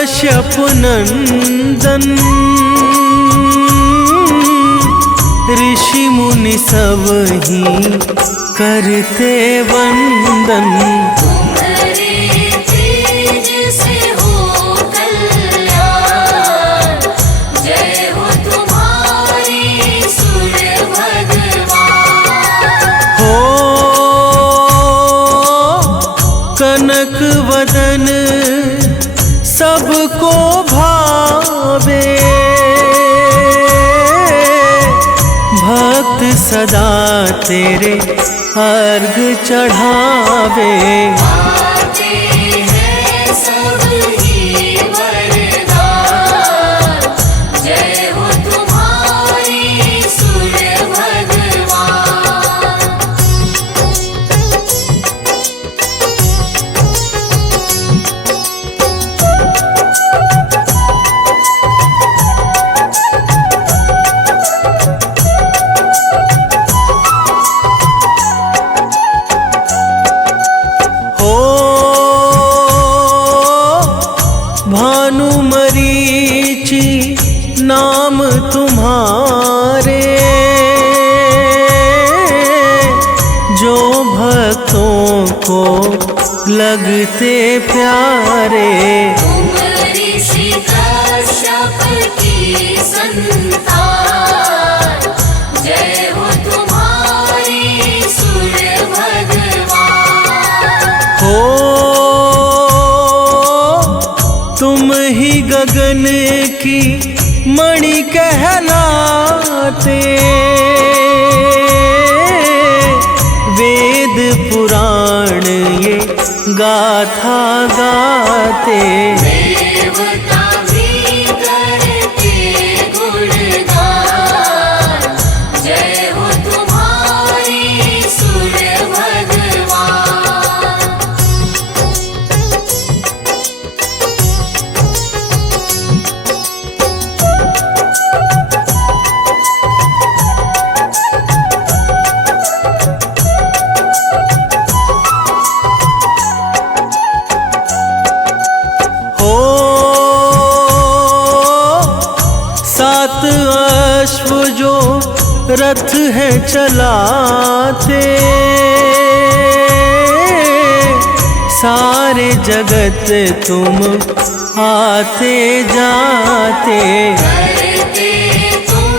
कश्यप नंदन ऋषि मुनि सब ही करते वंदन। तुम्हारे तेज से हो कल्याण, जय हो तुम्हारी सूर्य भगवान। हो कनक वदन सबको भावे, भक्त सदा तेरे अर्घ चढ़ावे। आते हैं सब ही वरदान, जय हो तुम्हारी सूर्य भगवान। हो भानु मरीचि नाम तुम्हारे, जो भक्तों को लगते प्यारे। तुम ऋषि कश्यप की संतान, जय हो तुम्हारी सूर्य भगवान। हो तुम ही गगन की मणि कहलाते, वेद पुराण ये गाथा गाते। देवता भी करते गुणगान, जय हो तुम्हारी सूर्य भगवान। हो सात अश्व जो रथ है चलाते, सारे जगत तुम आते जाते। करते तुम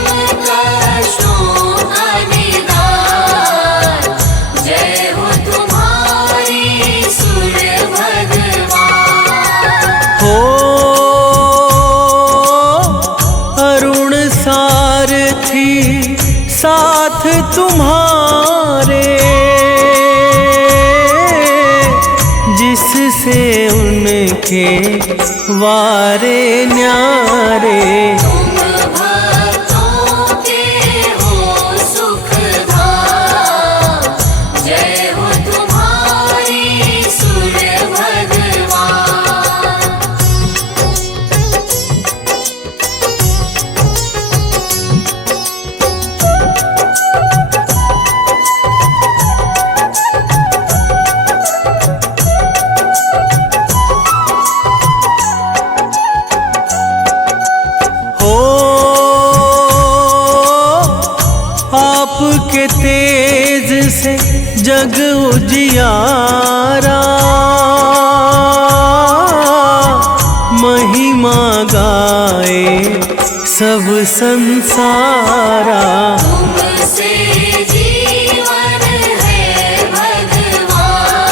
कष्टों का निदान, जय हो तुम्हारी सूर्य भगवान। हो अरुण सारथी साथ तुम्हारे, जिससे उनके वारे न्यारे। तुम भक्तों के हो सुखधाम, जय हो तुम्हारी सूर्य भगवान। हो आपके तेज से जग उजियारा, महिमा गाए सब संसारा। तुमसे जीवन है भगवान,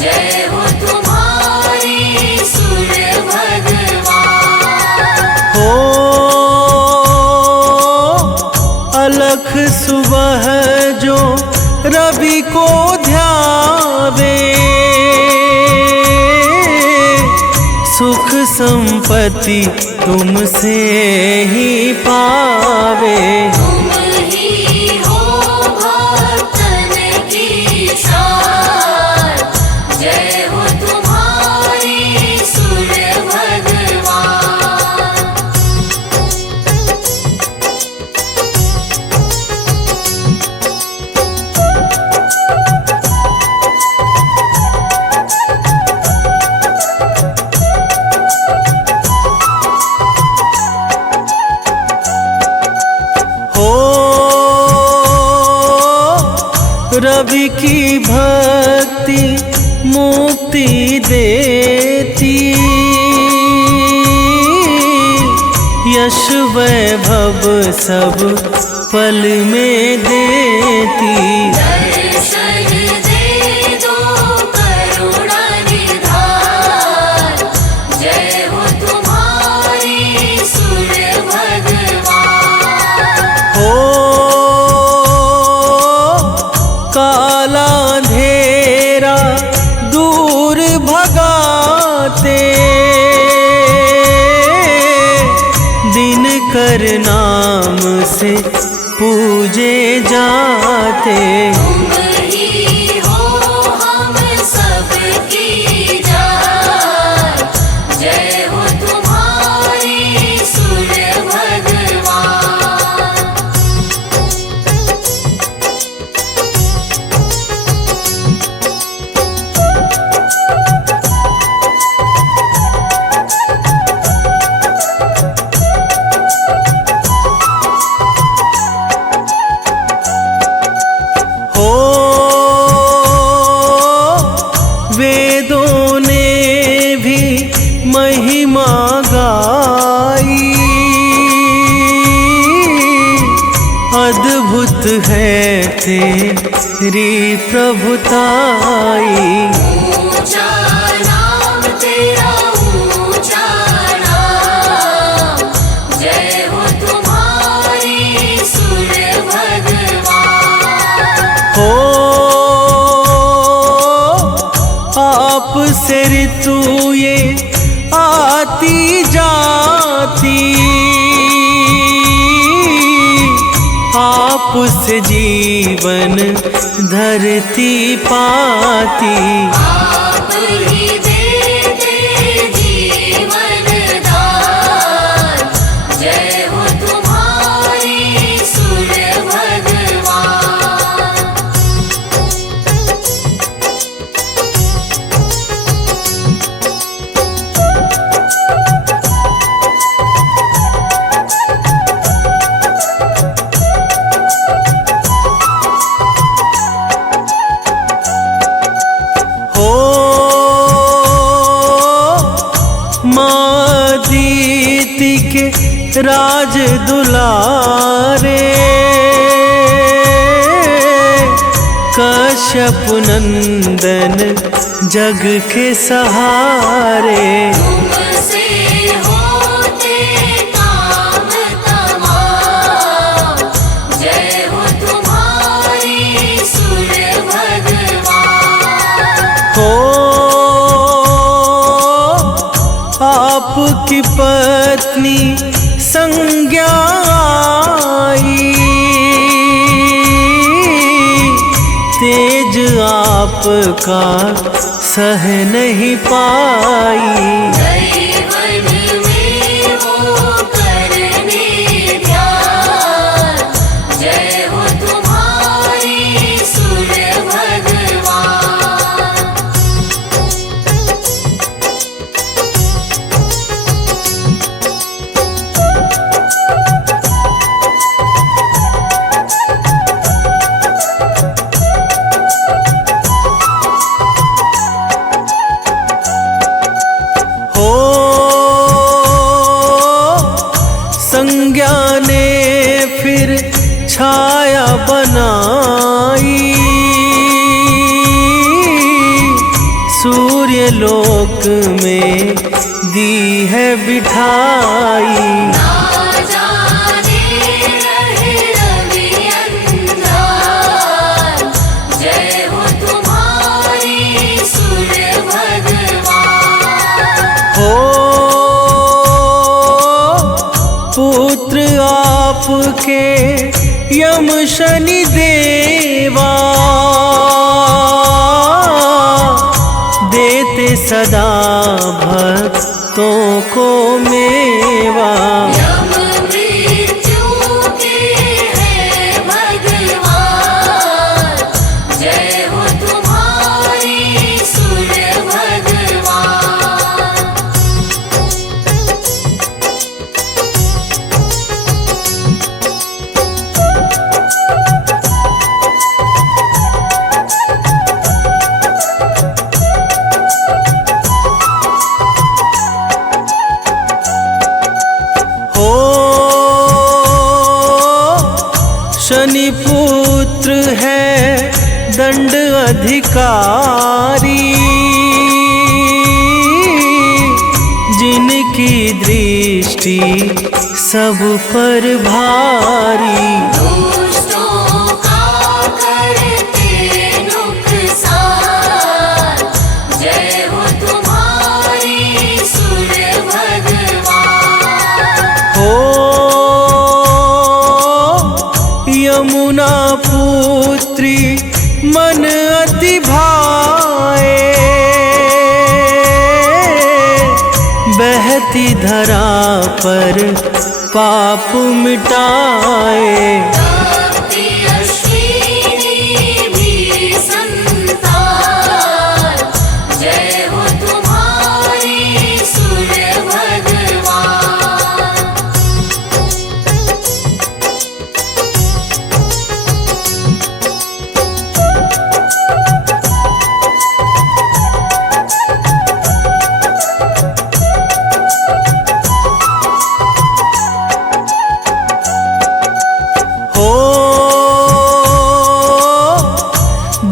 जय हो तुम्हारी सूर्य भगवान। हो अलख सुबह जो रवि को ध्यावे, सुख संपत्ति तुमसे ही पावे। तुम ही हो भक्तन की शान, जय हो तुम्हारी सूर्य भगवान। रवि की भक्ति मुक्ति देती, यश वैभव सब पल में देती। दर्शन दे दो करुणा निधान, जय हो तुम्हारी सूर्य भगवान। हो काला अंधेरा दूर भगाते, दिनकर नाम से पूजे जाते। तुम ही हो हम सबकी जान, जय हो तुम्हारी सूर्य भगवान। हो वेदों ने भी महिमा गाई, अद्भुत है तेरी प्रभुताई। ऊंचा नाम तेरा ऊंचा नाम, जय हो तुम्हारी सूर्य भगवान। हो आप से ऋतु ये आती जाती, आप से जीवन धरती पाती। आप ही देते जीवन दान, जय हो तुम्हारी सूर्य भगवान। हो माँ दीति के राज दुलारे, कश्यप नंदन जग के सहारे। तुमसे होते काम तमाम, जय हो तुम्हारी सूर्य भगवान। हो आपकी पत्नी संज्ञा आई, तेज आपका सह नहीं पाई। जीवन में वो करने ध्यान, जय हो तुम्हारी सूर्य भगवान। हो संज्ञा ने फिर छाया बनाई, सूर्य लोक में दी है बिठाई। ना जाने रहे रवि अंधार, जय हो तुम्हारी सूर्य भगवान। हो पुत्र आपके यम शनि देवा, देते सदा भक्तों को मेवा। यम मृत्यु के हैं भगवान, जय हो तुम्हारी सूर्य भगवान। दंड अधिकारी, जिनकी दृष्टि सब पर भारी। दुष्टों का करते नुकसान, जय हो तुम्हारी सूर्य भगवान। हो यमुना पुत्री मन अति भाए, बहती धरा पर पाप मिटाए। भक्ति अश्विनी भी संतान, जय हो तुम्हारी सूर्य भगवान। हो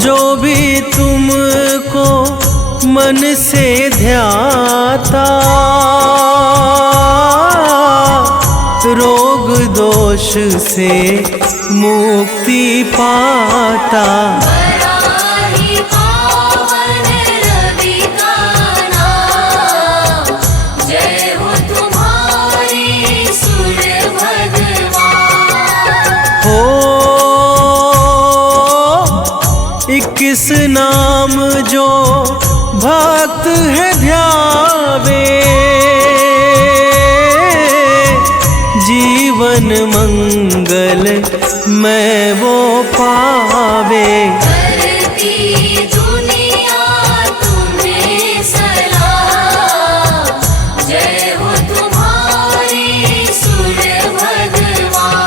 जो भी तुमको मन से ध्याता, रोग दोष से मुक्ति पाता। बड़ा ही पावन रवि का नाम, जय हो तुम्हारी सूर्य भगवान। हो 21 नाम जो भक्त है ध्यावे, जीवन मंगल मैं वो पावे। करती दुनिया तुम्हें सलाम, जय हो तुम्हारी सूर्य भगवान।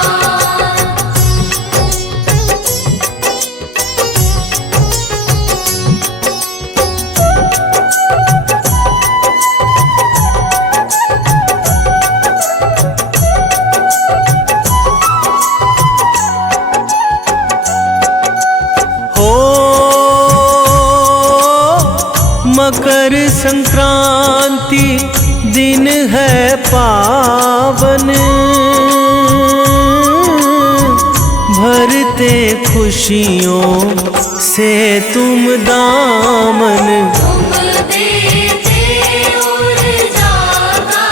हो मकर संक्रांति दिन है पावन, भरते खुशियों से तुम दामन। तुम देते ऊर्जा का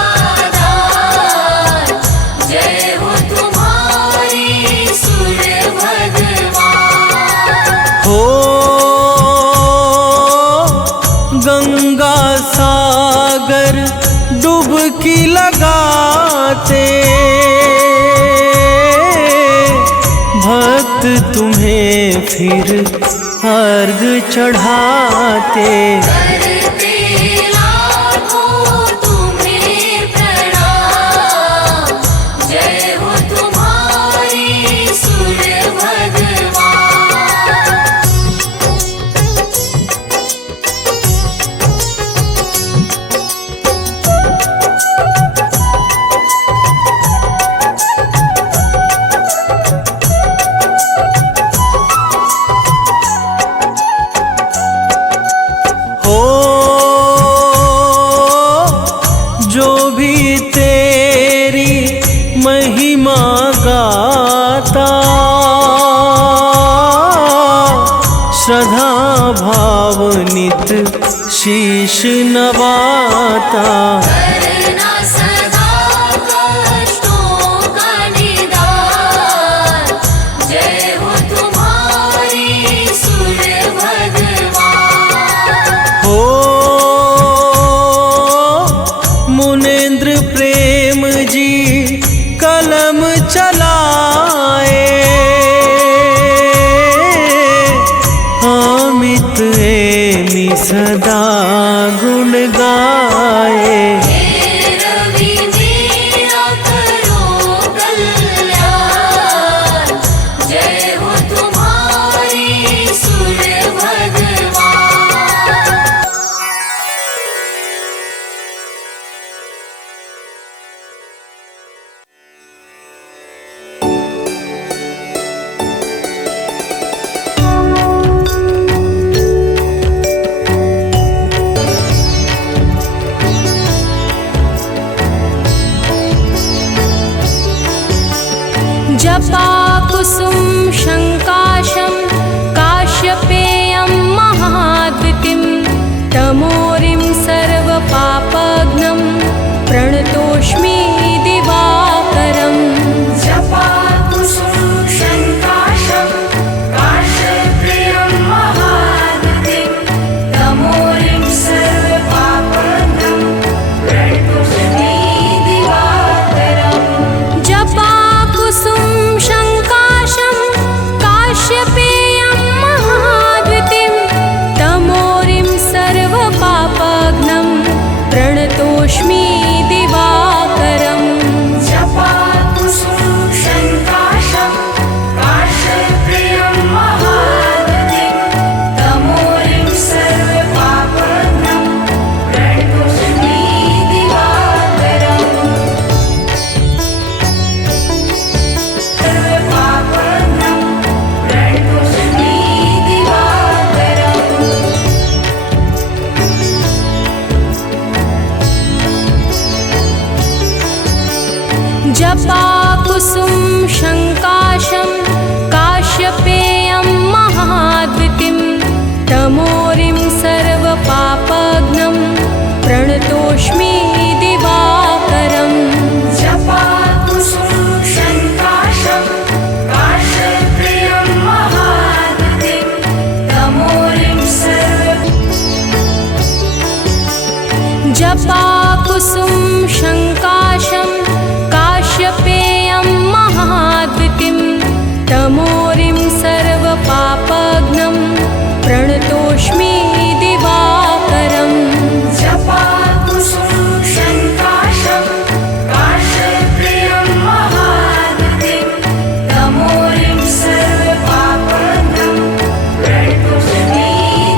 दान, जय हो तुम्हारी सूर्य भगवान। हो गंगा सागर डुबकी लगाते, भक्त तुम्हें फिर अर्घ चढ़ाते। करते लाखों तुम्हें प्रणाम, जय हो तुम्हारी सूर्य भगवान। हो जो भी तेरी महिमा गाता, श्रद्धा भाव नित शीश नवाता। करना सदा कष्टों का निदान, जय हो तुम्हारी सूर्य भगवान। हो मुनेन्द्र प्रेम जी कलम चलाए, अमित एमि सदा गुण गाए। जपाकुसुम शङ्काशं काश्यपेयं महाद्युतिं तमोरिं सर्वपापघ्नं प्रणतोऽस्मि दिवाकरम् जपाकुसुम शङ्काशं काश्यपेयं महाद्युतिं तमोरिं सर्वपापघ्नं प्रणतोऽस्मि दिवाकरम् जपाकुसुम शङ्काशं काश्यपेयं महाद्युतिं तमोरिं सर्वपापघ्नं प्रणतोऽस्मि दिवाकरम् जपाकुसुम शङ्काशं काश्यपेयं महाद्युतिं तमोरिं सर्वपापघ्नं प्रणतोऽस्मि दिवाकरम् सर्वपापघ्नं प्रणतोऽस्मि दिवाकरम् जपाकुसुम शङ्काशं काश्यपेयं महाद्युतिं तमोरिं सर्वपापघ्नं प्रणतोऽस्मि दिवाकरम् जपाकुसुम शङ्काशं काश्यपेयं महाद्युतिं तमोरिं जपाकुसुम शङ्काशं काश्यपेयं महाद्युतिं तमोरिं सर्वपापघ्नं प्रणतोऽस्मि दिवाकरम् जपाकुसुम शङ्काशं काश्यपेयं महाद्युतिं तमोरिं सर्वपापघ्नं प्रणतोऽस्मि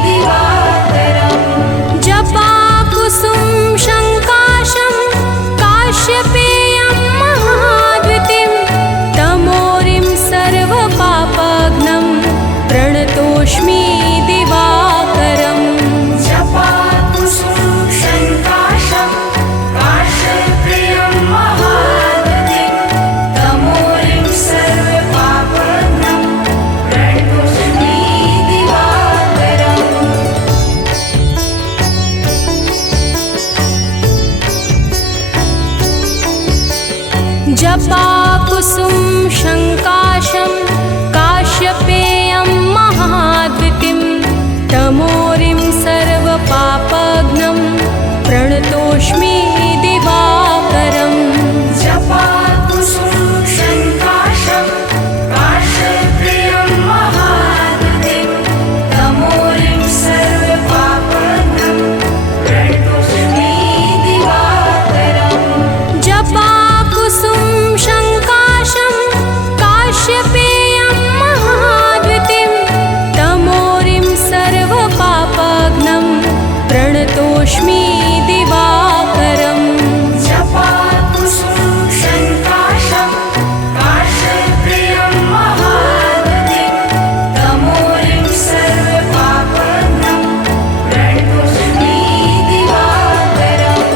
दिवाकरम् जपाकुसुम शङ्काशं काश्यपेयं महाद्युतिं तमोरिं सर्वपापघ्नं प्रणतोऽस्मि दिवाकरम् जपाकुसुम शङ्काशं काश्यपेयं महाद्युतिं तमोरिं सर्वपापघ्नं प्रणतोऽस्मि दिवाकरम् जपाकुसुम शङ्काशं काश्यपेयं महाद्युतिं तमोरिं सर्वपापघ्नं प्रणतोऽस्मि दिवाकरम् जपाकुसुम शङ्काशं काश्यपेयं महाद्युतिं तमोरिं सर्वपापघ्नं प्रणतोऽस्मि दिवाकरम् जपाकुसुम शङ्काशं काश्यपेयं महाद्युतिं तमोरिं सर्वपापघ्नं प्रणतोऽस्मि दिवाकरम् जपाकुसुम शङ्काशं काश्यपेयं महाद्युतिं तमोरिं सर्वपापघ्नं प्रणतोऽस्मि दिवाकरम् जपाकुसुम शङ्काशं काश्यपेयं महाद्युतिं तमोरिं सर्वपापघ्नं प्रणतोऽस्मि दिवाकरम् जपाकुसुम शङ्काशं काश्यपेयं महाद्युतिं तमोरिं सर्वपापघ्नं प्रणतोऽस्मि दिवाकरम्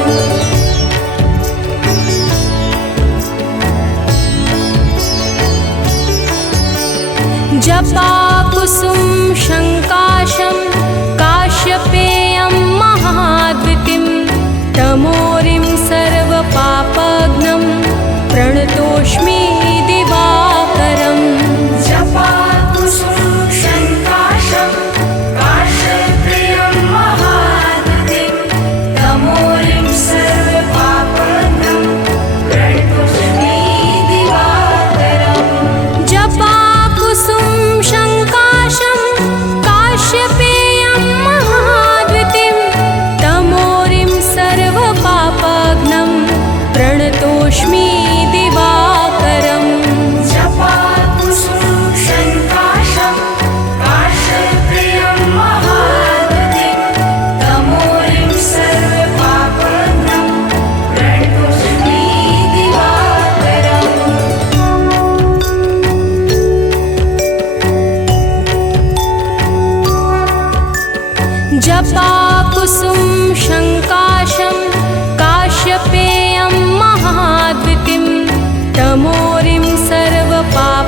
जपाकुसुम शङ्काशं काश्यपेयं महाद्युतिं तमोरिं सर्वपापघ्नं प्रणतोऽस्मि दिवाकरम् जपाकुसुम शङ्काशं काश्यपेयं महाद्युतिं तमोरिं सर्वपापघ्नं प्रणतोऽस्मि दिवाकरम् जपाकुसुम शङ्काशं काश्यपेयं महाद्युतिं तमोरिं सर्वपापघ्नं प्रणतोऽस्मि दिवाकरम् जपाकुसुम शङ्काशं काश्यपेयं महाद्युतिं तमोरिं सर्वपापघ्नं प्रणतोऽस्मि दिवाकरम् जपाकुसुम शङ्काशं काश्यपेयं महाद्युतिं तमोरिं सर्वपापघ्नं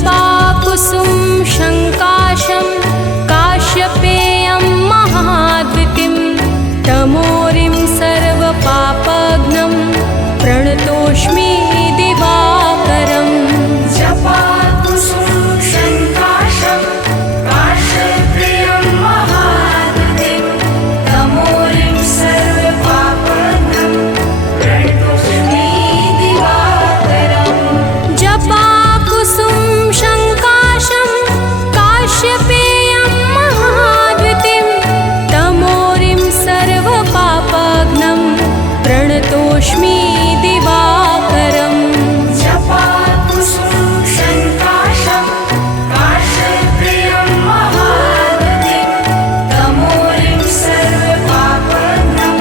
जपाकुसुम शङ्काशं काश्यपेयं महाद्वितिं तमोरिं सर्वपापघ्नं प्रणतोऽस्मि दिवाकरम् जपाकुसुम शङ्काशं काश्यपेयं महाद्वितिं तमोरिं सर्वपापघ्नं प्रणतोऽस्मि दिवाकरम् जपाकुसुम शङ्काशं काश्यपेयं महाद्वितिं तमोरिं सर्वपापघ्नं प्रणतोऽस्मि दिवाकरम् जपाकुसुम शङ्काशं काश्यपेयं महाद्वितिं तमोरिं सर्वपापघ्नं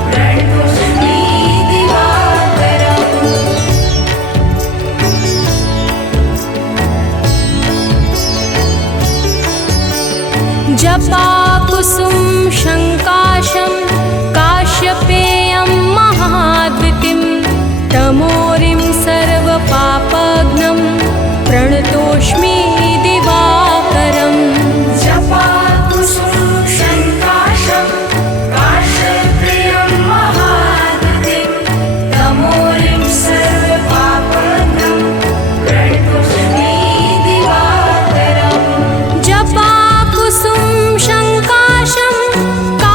प्रणतोऽस्मि दिवाकरम् जपाकुसुम शङ्काशं काश्यपेयं महाद्वितिं तमोरिं सर्वपापघ्नं प्रणतोऽस्मि दिवाकरम् जपाकुसुम शङ्काशं काश्यपेयं महाद्वितिं तमोरिं सर्वपापघ्नं प्रणतोऽस्मि दिवाकरम् जपाकुसुम शङ्काशं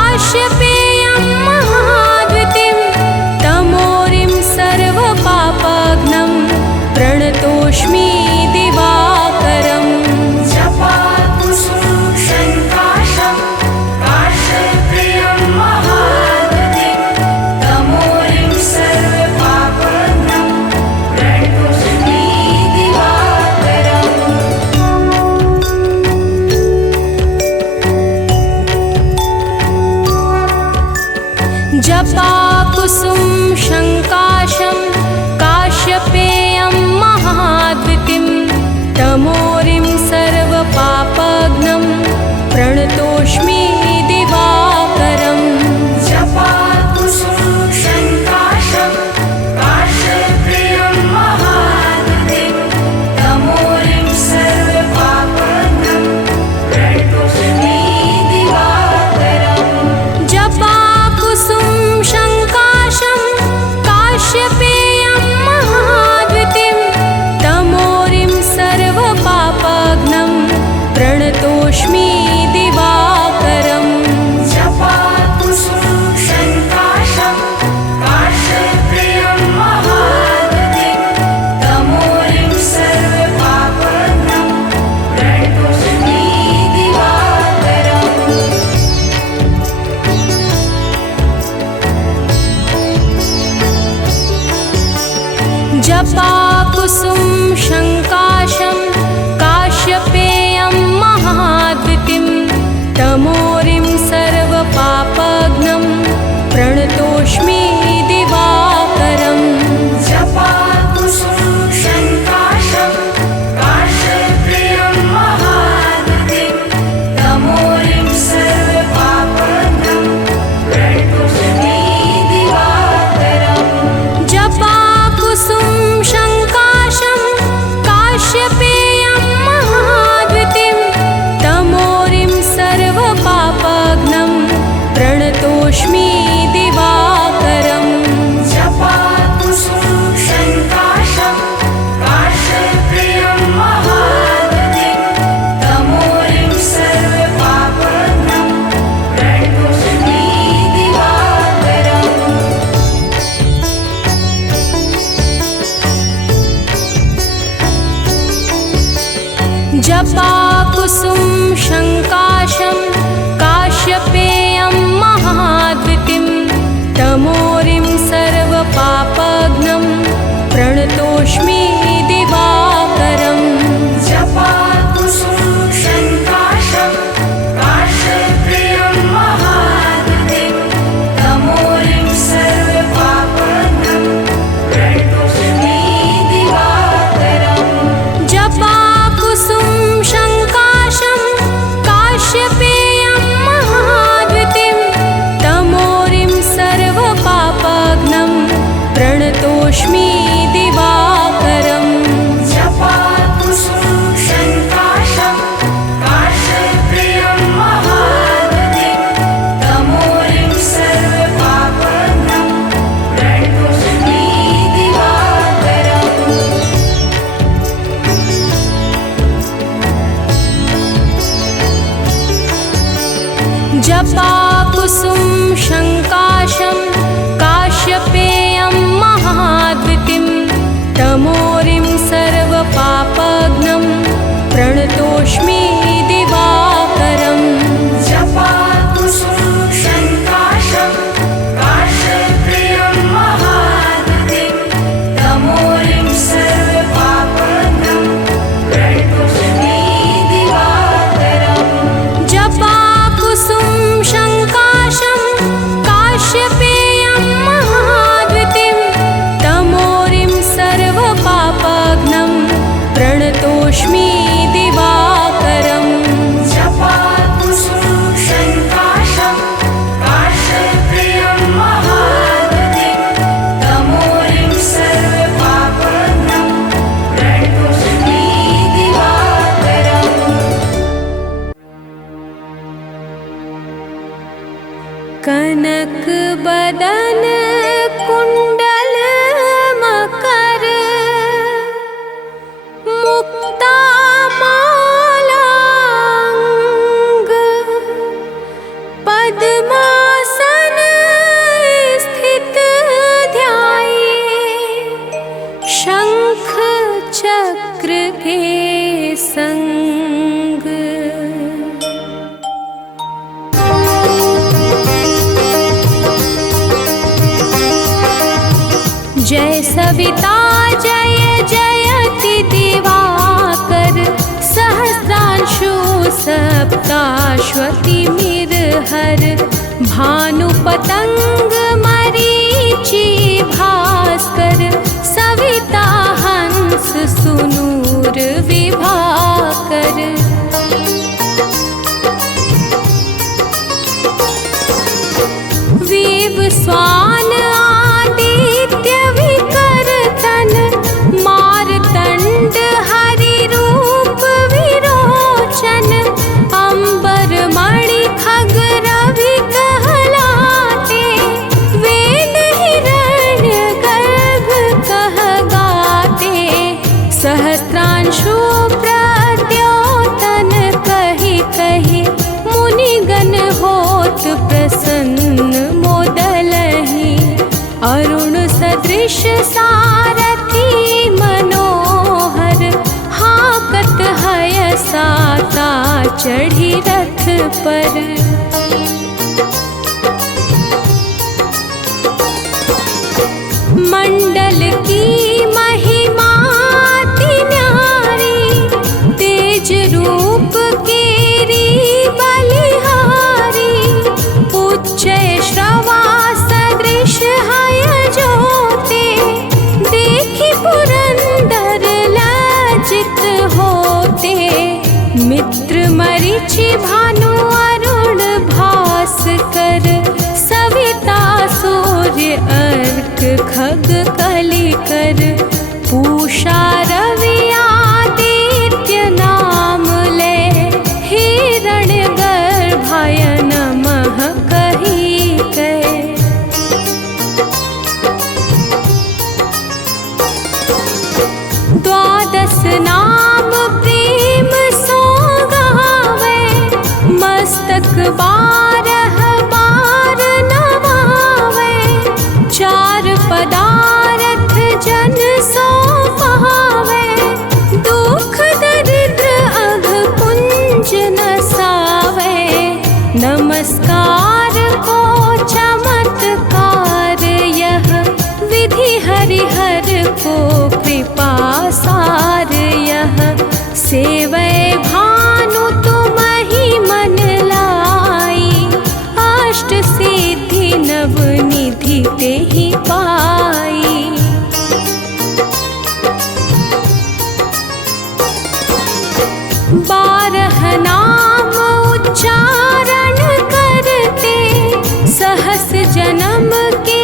काश्यपेयं महाद्वितिं तमोरिं सर्वपापघ्नं प्रणतोऽस्मि दिवाकरम् जपाकुसुम शङ्काशं काश्यपेयं महाद्वितिं तमोरिं सर्वपापघ्नं प्रणतोऽस्मि दिवाकरम् जपाकुसुम शङ्काशं काश्यपेयं महाद्वितिं तमोरिं सर्वपापघ्नं प्रणतोऽस्मि दिवाकरम् जपाकुसुम शङ्काशं काश्यपेयं महाद्वितिं तमोरिं सर्वपापघ्नं प्रणतोऽस्मि दिवाकरम् जपाकुसुम शङ्काशं काश्यपेयं महाद्वितिं तमोरिं सर्वपापघ्नं प्रणतोऽस्मि दिवाकरम् जपाकुसुम शङ्काशं काश्यपेयं महाद्वितिं तमोरिं सर्वपापघ्नं प्रणतोऽस्मि दिवाकरम् जपाकुसुम शङ्काशं काश्यपेयं महाद्वितिं तमोरिं सर्वपापघ्नं प्रणतोऽस्मि दिवाकरम् जपाकुसुम शङ्काशं काश्यपेयं महाद्वितिं तमोरिं सर्वपापघ्नं प्रणतोऽस्मि दिवाकरम् जपाकुसुम शङ्काशं काश्यपेयं महाद्वितिं तमोरिं सर्वपापघ्नं प्रणतोऽस्मि दिवाकरम् जपाकुसुम शङ्काशं काश्यपेयं महाद्वितिं तमोरिं सर्वपापघ्नं प्रणतोऽस्मि दिवाकरम् जपाकुसुम शङ्काशं काश्यपेयं महाद्वितिं तमोरिं सर्वपापघ्नं प्रणतोऽस्मि दिवाकरम् जपाकुसुम शङ्काशं काश्यपेयं महाद्वितिं तमोरिं सर्वपापघ्नं प्रणतोऽस्मि दिवाकरम् जपाकुसुम शङ्काशं काश्यपेयं महाद्वितिं तमोरिं सर्वपापघ्नं प्रदोष्मि दिवाकरम् जपाकुसुमं शङ्काशं काश्यप्रियं महाद्युतिं तमोरिं सर्वपापहनं प्रणतोऽस्मि दिवाकरम् कनक बदन कुंडल मकर मुक्ता मालांग पद्मासन स्थित ध्याये शंख चक्र के संग। जय सविता जय जयति दिवाकर सहस्रांशु सप्ताश्वतिमिरहर भानु पतंग मरीचि भास्कर सविता हंस सुनूर विभाकर। विव स्वान आदित्य विकर्तन मारतंड हरि रूप विरोचन अंबर मणि खग रवि कहलाते वेद हिरण्य गर्भ कह गाते सहस्त्रांशु प्रद्योतन कहि कहि मुनिगण होत प्रसन्न मोदलहि अरुण सदृश सारथी मनोहर हाकत हय साता चढ़ी रथ पर। मंडल की महिमा अति न्यारी तेज रूप केरी बलिहारी उच्च श्रवा सदृश हय ज्योते देखि पुरंदर लज्जित होते मित्र मरीचि भानु अरुण भास्कर सविता सूर्य अर्क खग कलिकर पूषा रवि आदित्य नाम ले हिरण्य गर्भाय नमः कहि कहे। द्वादश नाम प्रेम सो गावे मस्तक बारह बार नवावे चार पदार्थ जन सो पावे दुख दरिद्र अघ पुंज नसावे नमस्कार को चमत्कार यह विधि हरिहर को कृपा सार यह सेवै भानु तुम ही मन लाई अष्ट सिद्धि नव निधि तेहि पाई। बारह नाम उच्चारण करते सहस जन्म के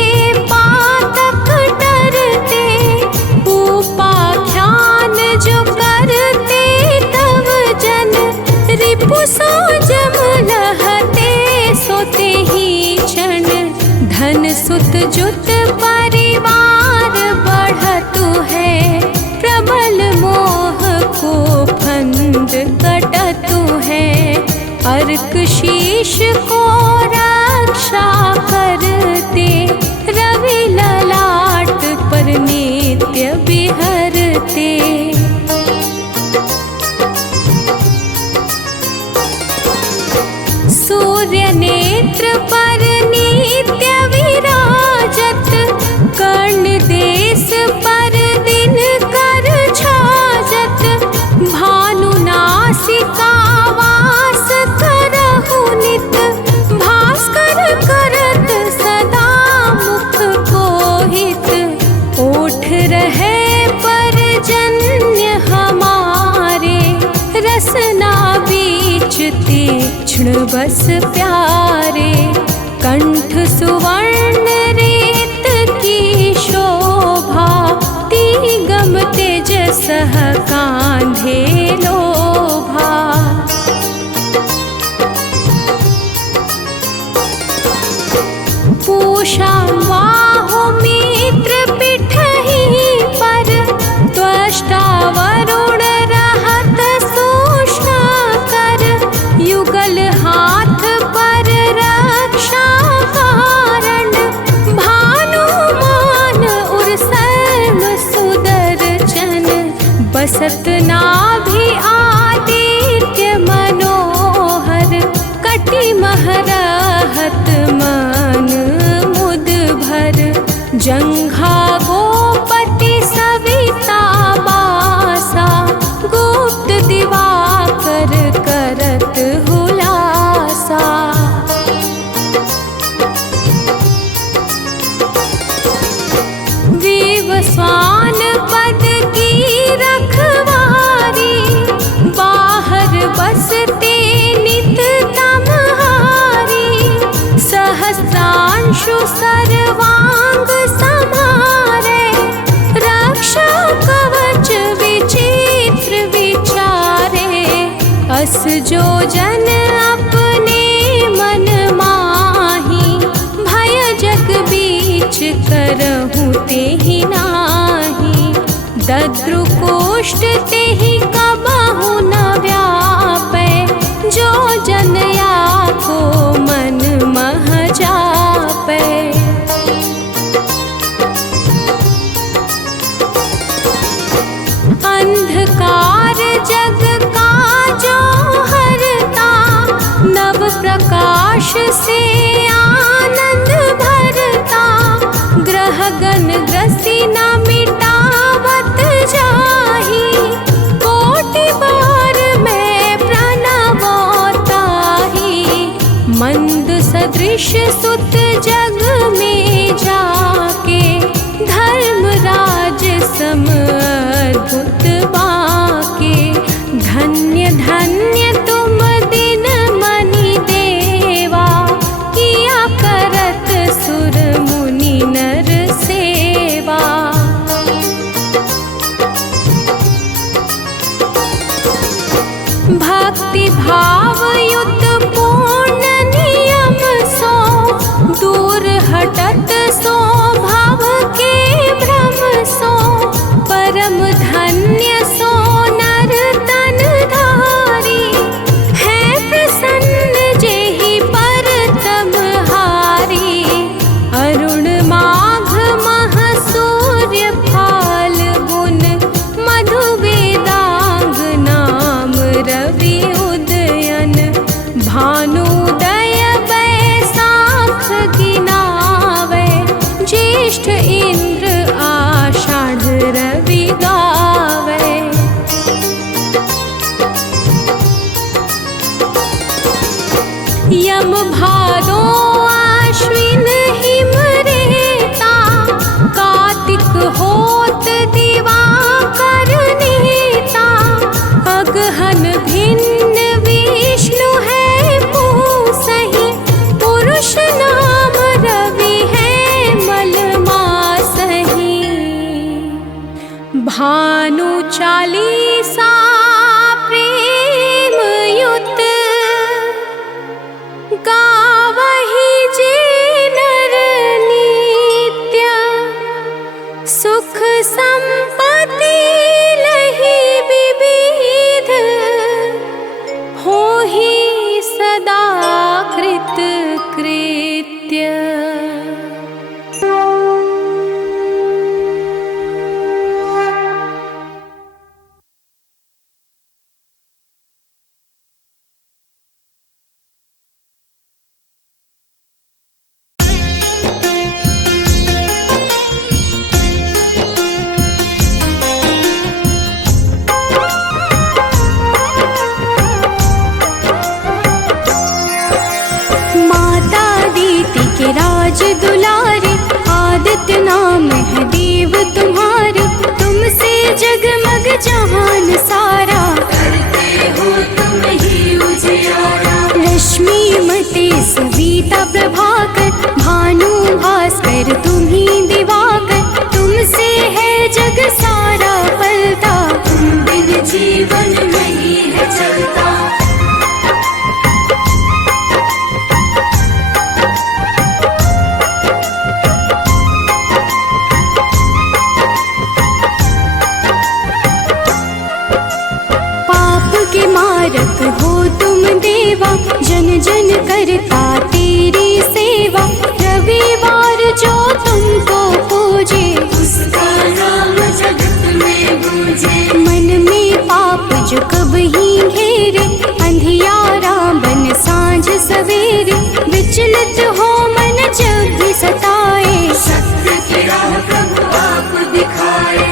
पातक टरते उपाख्यान जो करते तव जन रिपु सो जम लहते सोते ही क्षण धन सुत जुत परिवार बढ़तु है प्रबल मोह को फंद कटतु है अर्क शीश को रक्षा करते रवि ललाट पर नित्य बिहरते। सूर्य नेत्र पर नित्य विराजत कर्ण देश पर दिन कर छाजत भानु नासिका वास करहु नित भास्कर करत सदा मुख को हित ओठ रहे पर जन तीक्ष्ण बस प्यारे, कंठ सुवर्ण रेत की शोभा, तिगम तेज सह कांधे लोभा। पूषा बाहु मित्र पिठहि पर, त्वष्टा वरुण रहत सूक्ष्म कर, युगल हाथ पर रक्षा कारण, भानुमान उर सर्व सुदर्शन, बसत नाभि आदित्य मनोहर, कटि महरहत मन मुद भर, जंघा गोपति सविता बासा, गुप्त दिवाकर करत हुलासा। विवस्वान पद की रखवारी, बाहर बसते नित तमहारी, सहस्रांशु सर्वांग समारे, रक्षा कवच विचित्र विचारे, अस जो जन अपने मन माही, भय जग बीच करहु तेहि नाही, दद्रुकोष्ठ तेहि कबहु न व्यापै, जो जन याको मन मह जापै। अंधकार जग का जो हरता, नव प्रकाश से आनंद भरता, ग्रहगण ग्रसी न मिटावत जाहि, कोटि बार मैं प्रणवताहि, मंद सदृश सुत जग में जाके, धर्मराज सम अद्भुत बाके, धन्य धन्य तुम दिन मनि देवा, किया करत सुर मुनि नर सेवा। भक्ति भाव युत पूर्ण नियम सो, दूर हटत सो भाव के भ्रम सो, परम धन्य सो नर तन धारी, है प्रसन्न जेहि पर तम हारी, अरुण माघ मह सूर्य फाल्गुन, मधु वेदांग नाम रवि उदयन, भानुदय बैसाख गिनावे, ज्येष्ठ इंद्र आषाढ़ रवि गावे। यम भादो आश्विन हिम रेता, कार्तिक होत दिवाकर नीता, अगहन भिन्न विष्णु है पूसहि, पुरुष नाम रवि है मल मासहि। भानु चालीसा प्रेम युत, गावहि जे नर नित्य, सुख संपत्ति लहि विविध, होहि सदा कृत कृत्य। राज दुलारे, आदित्य नाम है देव तुम्हारे, तुमसे जगमग जहान सारा, करते हो तुम ही उजियारा। भजन करता तेरी सेवा, रविवार जो तुमको पूजे उसका नाम जगत में गूंजे। मन में पाप जो कब ही घेरे, अंधियारा बन सांझ सवेरे, विचलित हो मन जब भी सताए, सत्य की राह प्रभु आप दिखाए।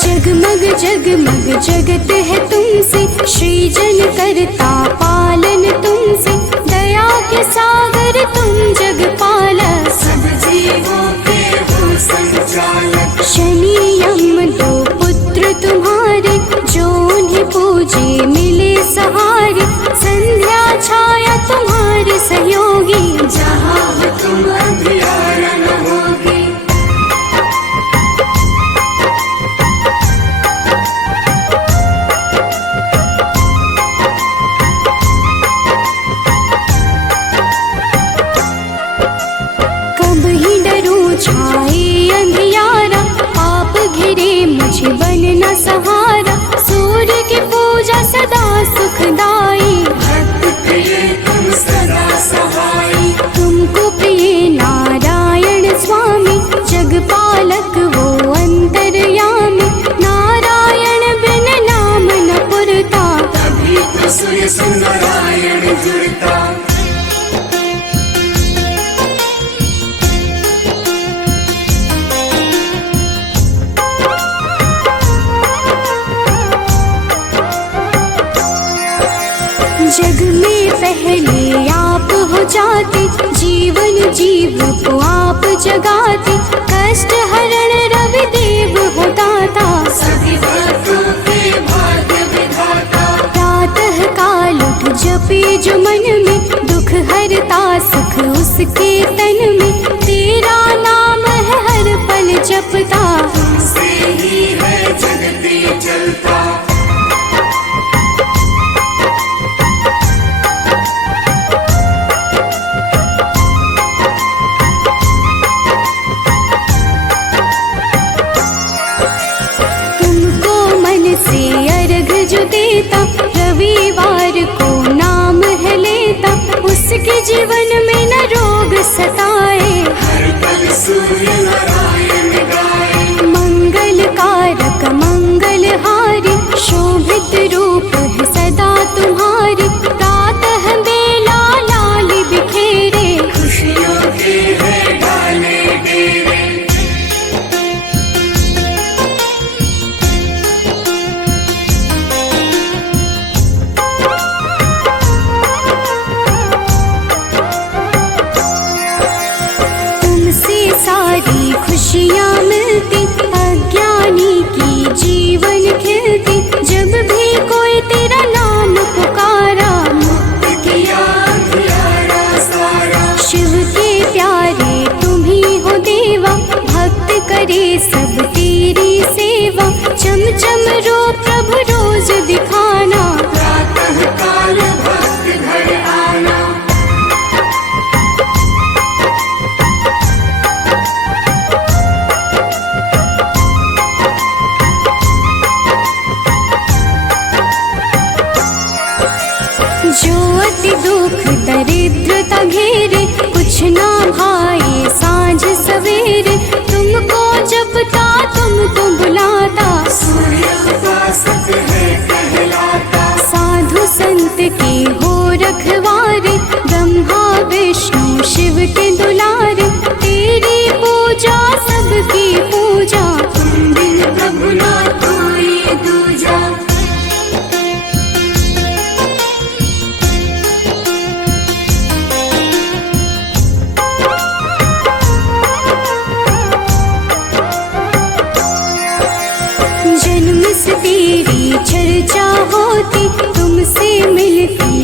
जगमग जगमग जगत है तुमसे, सृजन करता पालन तुमसे, दया के सागर तुम जगपालक, सब जीवों के हो संचालक। शनि यम दो पुत्र तुम्हारे, जो उन्हें पूजे मिले सहारे, संध्या छाया तुम्हारे सहयोगी, जहाँ हो तुम अंधियारा न होगी। कब ही डरूं छाए अंधियारा, पाप घिरे मुझे बनना सहारा, सूर्य की पूजा सदा सुखदाई, भक्त प्रिय तुम सदा सहाय। तुमको प्रिय नारायण स्वामी, जगपालक वो अंतर्यामी, नारायण बिन नाम न पुरता, तभी तो सूर्य से नारायण जुड़ता। जग में पहले आप हो जाते, जीवन जीव को आप जगाते, कष्ट हरण रवि देव हो दाता, सभी भक्तों के भाग्य विधाता। प्रातः काल उठ जपे जो मन में, दुख हरता सुख उसके तन में, तेरा नाम है हर पल जपता, तुमसे ही है जगती चलता। तुमको मन से अर्घ जो देता, रविवार को नाम है लेता, उसके जीवन में न रोग सताए, हर पल सूर्य नारायण गाए। मंगल कारक मंगलहारी, शोभित रूप है सदा तुम्हारी, प्रातः बेला लाल बिखेरे, खुशियों के है डाले डेरे। तुमसे सारी खुशियाँ मिलती, अज्ञानी की जीवन खिलती, जब भी कोई तेरा नाम पुकारा, मुक्त किया अंधियारा सारा। शिव के प्यारे तुम ही हो देवा, भक्त करे सब तेरी सेवा, चम चम रो प्रभु रोज दिखाना, प्रातः काल भक्त घर आना। जो अति दुख दरिद्रता घेरे, कुछ ना भाए सांझ सवेरे, तुमको जपता तुमको बुलाता, सूर्य उपासक है कहलाता। साधु संत के हो रखवारे, ब्रह्मा विष्णु शिव के दुलारे, तेरी पूजा सबकी पूजा, तुम बिन प्रभु ना कोई दूजा। जन्म से तेरी चर्चा होती, तुमसे मिलती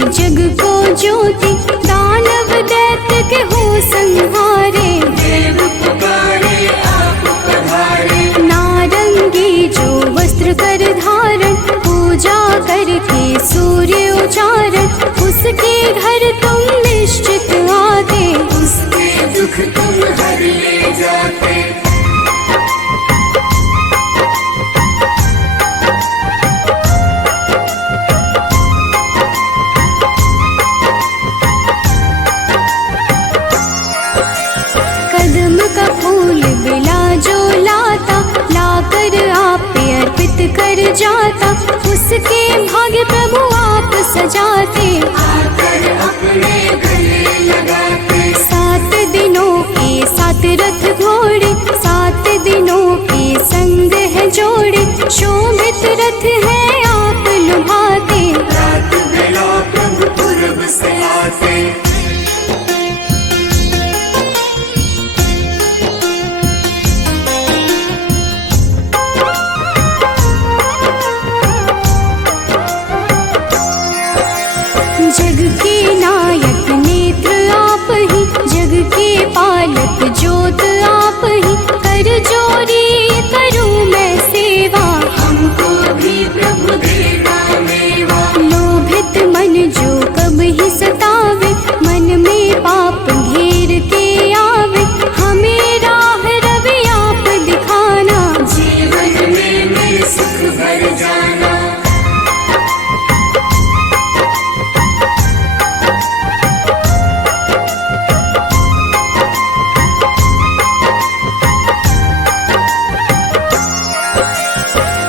भाग्य प्रभु आप सजाते, आकर अपने गले लगाते। 7 दिनों के 7 रथ घोड़े, 7 दिनों के संग है जोड़े, शोभित रथ है आप लुभाते। रात बेला प्रभु पूरब से आते। जग के नायक नेत्र आप ही, जग के पालक ज्योत आप ही, कर जोरी करूं मैं सेवा, हमको भी प्रभु देना मेवा। लोभित मन जो कब ही सतावे, मन में पाप घेर के आवे, हमें राह रवि आप दिखाना, जीवन में मेरे सुख भर जाना।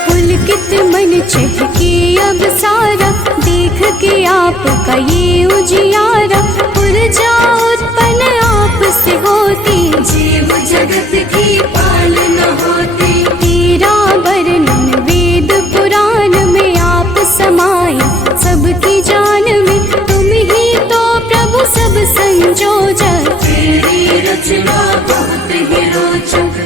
पुलकित मन चहके अब सारा, देख के आपका ये उजियारा, पुरजा उत्पन्न आप से होती, जीव जगत की पालना होती। तेरा वर्णन वेद पुराण में आप समाए, सबकी जान में तुम ही तो प्रभु सब संजोजक। तेरी रचना बहुत ही रोचक।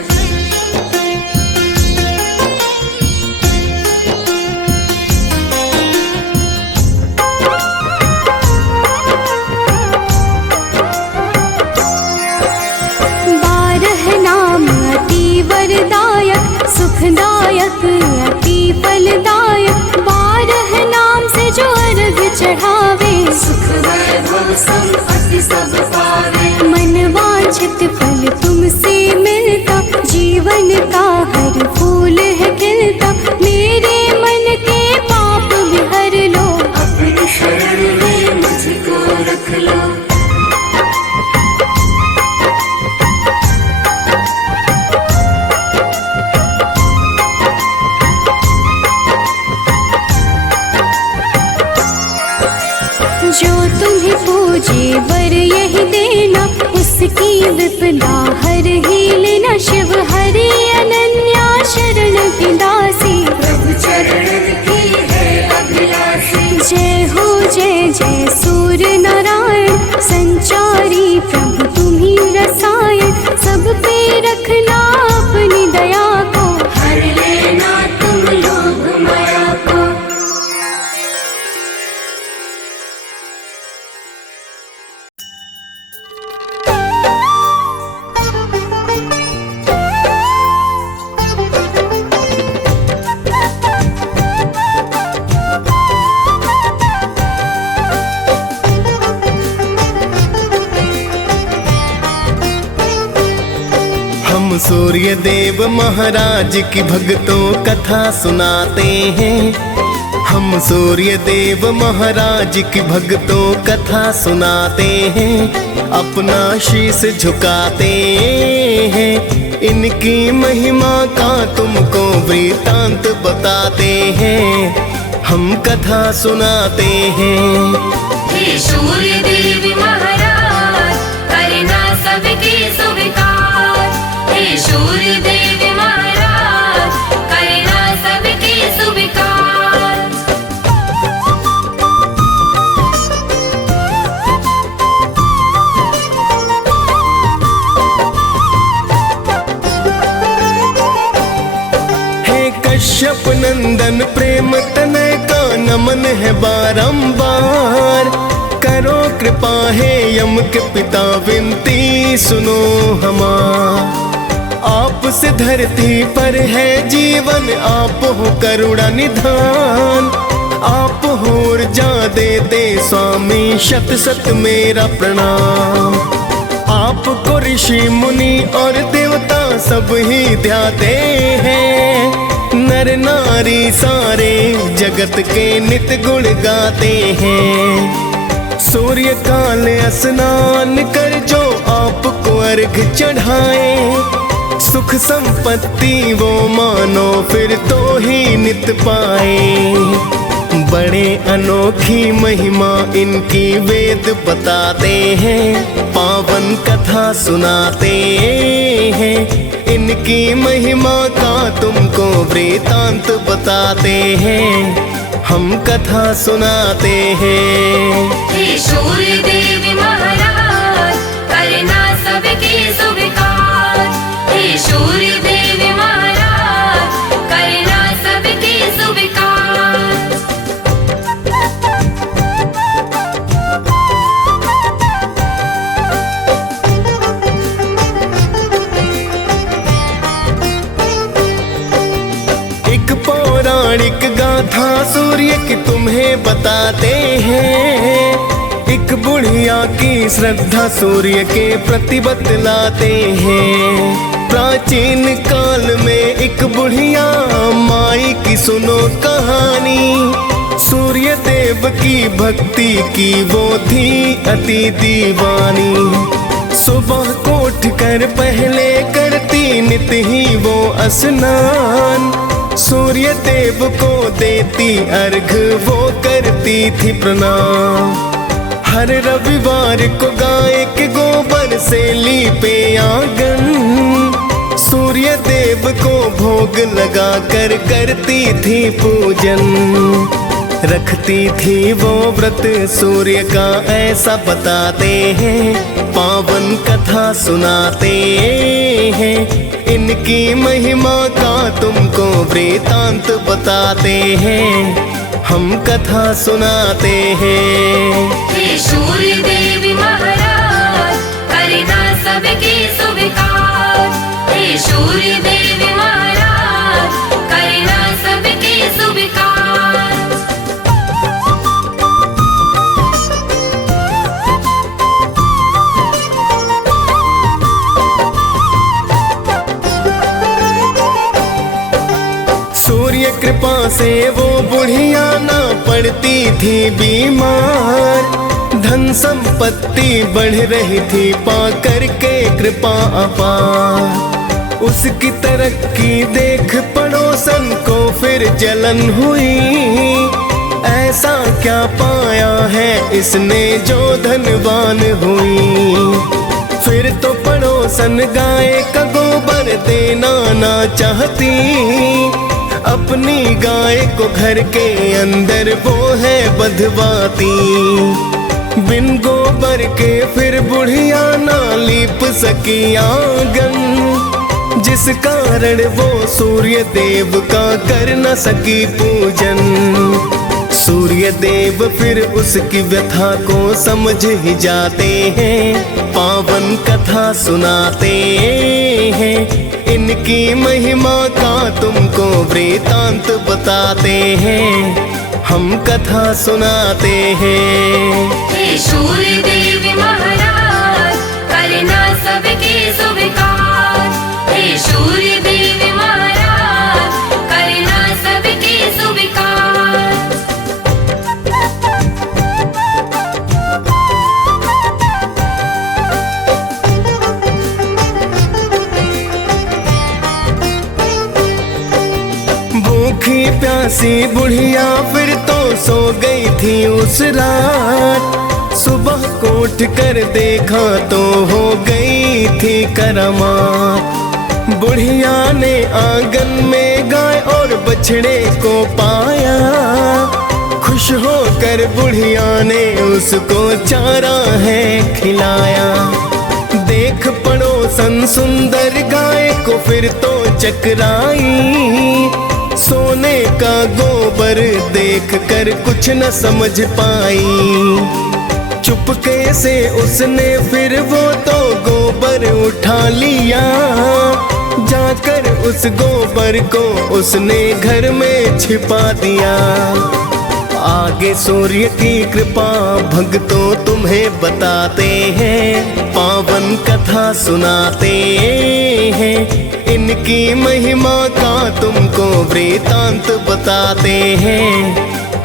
वरदायक सुखदायक अति फलदायक, 12 नाम से जो अर्घ चढ़ावे, सुख वैभव संपत्ति सब पावे। मन वांछित फल तुमसे मिलता, जीवन का हर फूल है खिलता, मेरे मन के पाप भी हर लो, अपनी शरण में मुझको रख लो। जो तुम्हें पूजे वर यही देना, उसकी विपदा हर ही लेना, शिव हरि अनन्या शरण की दासी, प्रभु चरण की है अभिलाषी। जय हो जय जय सूर्य नारायण, संचारी प्रभु तुम्ही रसायन, सब पे रखना अपनी दया को, हर लेना तुम लोग माया को। हम सूर्य देव महाराज की भक्तों कथा सुनाते हैं, हम सूर्य देव महाराज की भक्तों कथा सुनाते हैं, अपना शीश झुकाते हैं, इनकी महिमा का तुमको वृतांत बताते हैं, हम कथा सुनाते हैं। हे सूर्य देव महाराज, करना सबके स्वीकार। हे सूर्य देव महाराज, करना सबके स्वीकार। हे कश्यप नंदन प्रेम तनय का नमन है बारंबार, करो कृपा है यम के पिता विनती सुनो हमार। आपसे धरती पर है जीवन, आप हो करुणा निधान, आप हो ऊर्जा देते स्वामी, शत शत मेरा प्रणाम। आपको ऋषि मुनि और देवता सब ही ध्याते हैं, नर नारी सारे जगत के नित गुण गाते हैं। सूर्य काल स्नान कर जो आपको अर्घ चढ़ाए, सुख संपत्ति वो मानो फिर तो ही नित पाए। बड़े अनोखी महिमा इनकी वेद बताते हैं, पावन कथा सुनाते हैं। इनकी महिमा का तुमको वृतांत बताते हैं, हम कथा सुनाते हैं। हे सूर्य देव महाराज करना सबके स्वीकार। हे सूर्य देव महाराज करना सबके स्वीकार। एक पौराणिक गाथा सूर्य की तुम्हें बताते हैं। एक बुढ़िया की श्रद्धा सूर्य के प्रति बतलाते हैं। प्राचीन काल में एक बुढ़िया माई की सुनो कहानी। सूर्य देव की भक्ति की वो थी अति दीवानी। सुबह को उठकर पहले करती नित ही वो स्नान। सूर्य देव को देती अर्घ वो करती थी प्रणाम। हर रविवार को गाय के गोबर से लीपे आंगन। सूर्य देव को भोग लगा कर करती थी पूजन। रखती थी वो व्रत सूर्य का ऐसा बताते हैं, पावन कथा सुनाते हैं। इनकी महिमा का तुमको वृतांत बताते हैं, हम कथा सुनाते हैं। हे सूर्य देव महाराज करना सबके स्वीकार। हे सूर्य देव महाराज करना सबके स्वीकार। सूर्य कृपा से वो बुढ़िया ना पड़ती थी बीमार। धन संपत्ति बढ़ रही थी पा करके कृपा अपार। उसकी तरक्की देख पड़ोसन को फिर जलन हुई। ऐसा क्या पाया है इसने जो धनवान हुई। फिर तो पड़ोसन गाय का गोबर देना ना चाहती। अपनी गाय को घर के अंदर वो है बंधवाती। बिन गोबर के फिर बुढ़िया ना लीप सकी आंगन। जिस कारण वो सूर्य देव का कर न सकी पूजन। सूर्य देव फिर उसकी व्यथा को समझ ही जाते हैं, पावन कथा सुनाते हैं। इनकी महिमा का तुमको वृतांत बताते हैं, हम कथा सुनाते हैं। हे सूर्य देव महाराज करना सबके स्वीकार। हे सूर्य देव महाराज करना सबके स्वीकार। भूखी प्यासी बुढ़िया फिर तो सो गई थी उस रात। सुबह को उठ कर देखा तो हो गई थी करामात। बुढ़िया ने आंगन में गाय और बछड़े को पाया। खुश होकर बुढ़िया ने उसको चारा है खिलाया। देख पड़ोसन सुंदर गाय को फिर तो चकराई। सोने का गोबर देख कर कुछ न समझ पाई। चुपके से उसने फिर वो तो गोबर उठा लिया। जाकर उस गोबर को उसने घर में छिपा दिया। आगे सूर्य की कृपा भक्तों तुम्हें बताते हैं, पावन कथा सुनाते हैं। इनकी महिमा का तुमको वृतांत बताते हैं,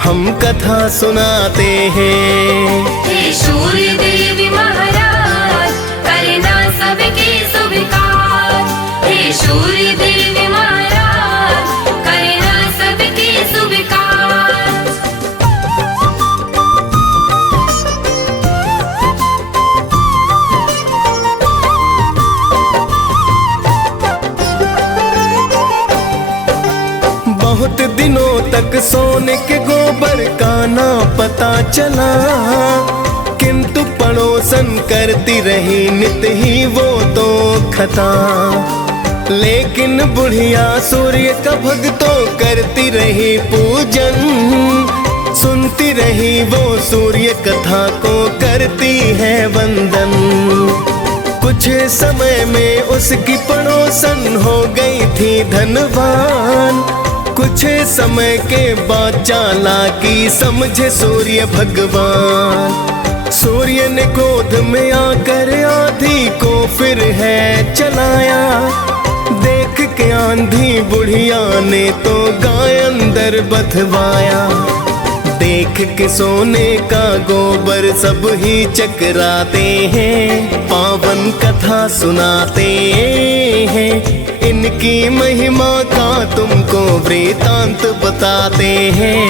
हम कथा सुनाते हैं। हे सूर्य देव महाराज करना सबके स्वीकार। हे सूर्य देव महाराज करना सबके स्वीकार। ठिकाना पता चला, किंतु पड़ोसन करती रही नित ही वो तो खता। लेकिन बुढ़िया सूर्य का भक्तों करती रही पूजन, सुनती रही वो सूर्य कथा को करती है वंदन। कुछ समय में उसकी पड़ोसन हो गई थी धनवान, कुछ समय के बाद चालाकी समझे सूर्य भगवान। सूर्य ने क्रोध में आकर आंधी को फिर है चलाया, देख के आंधी बुढ़िया ने तो गाय अंदर बधवाया। देख के सोने का गोबर सब ही चकराते हैं, पावन कथा सुनाते हैं, इनकी महिमा का तुमको वृतांत बताते हैं,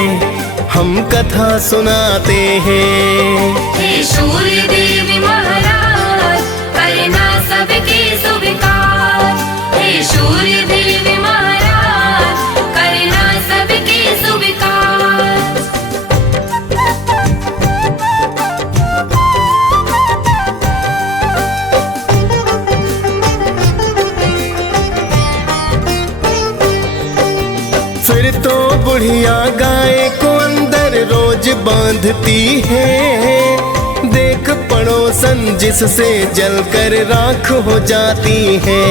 हम कथा सुनाते हैं। हे सूर्य देव महाराज करना सबके स्वीकार, हे सूर्य देव महाराज करना सबके स्वीकार। फिर तो बुढ़िया गाय को अंदर रोज बांधती है, देख पड़ोसन जिससे जलकर राख हो जाती है।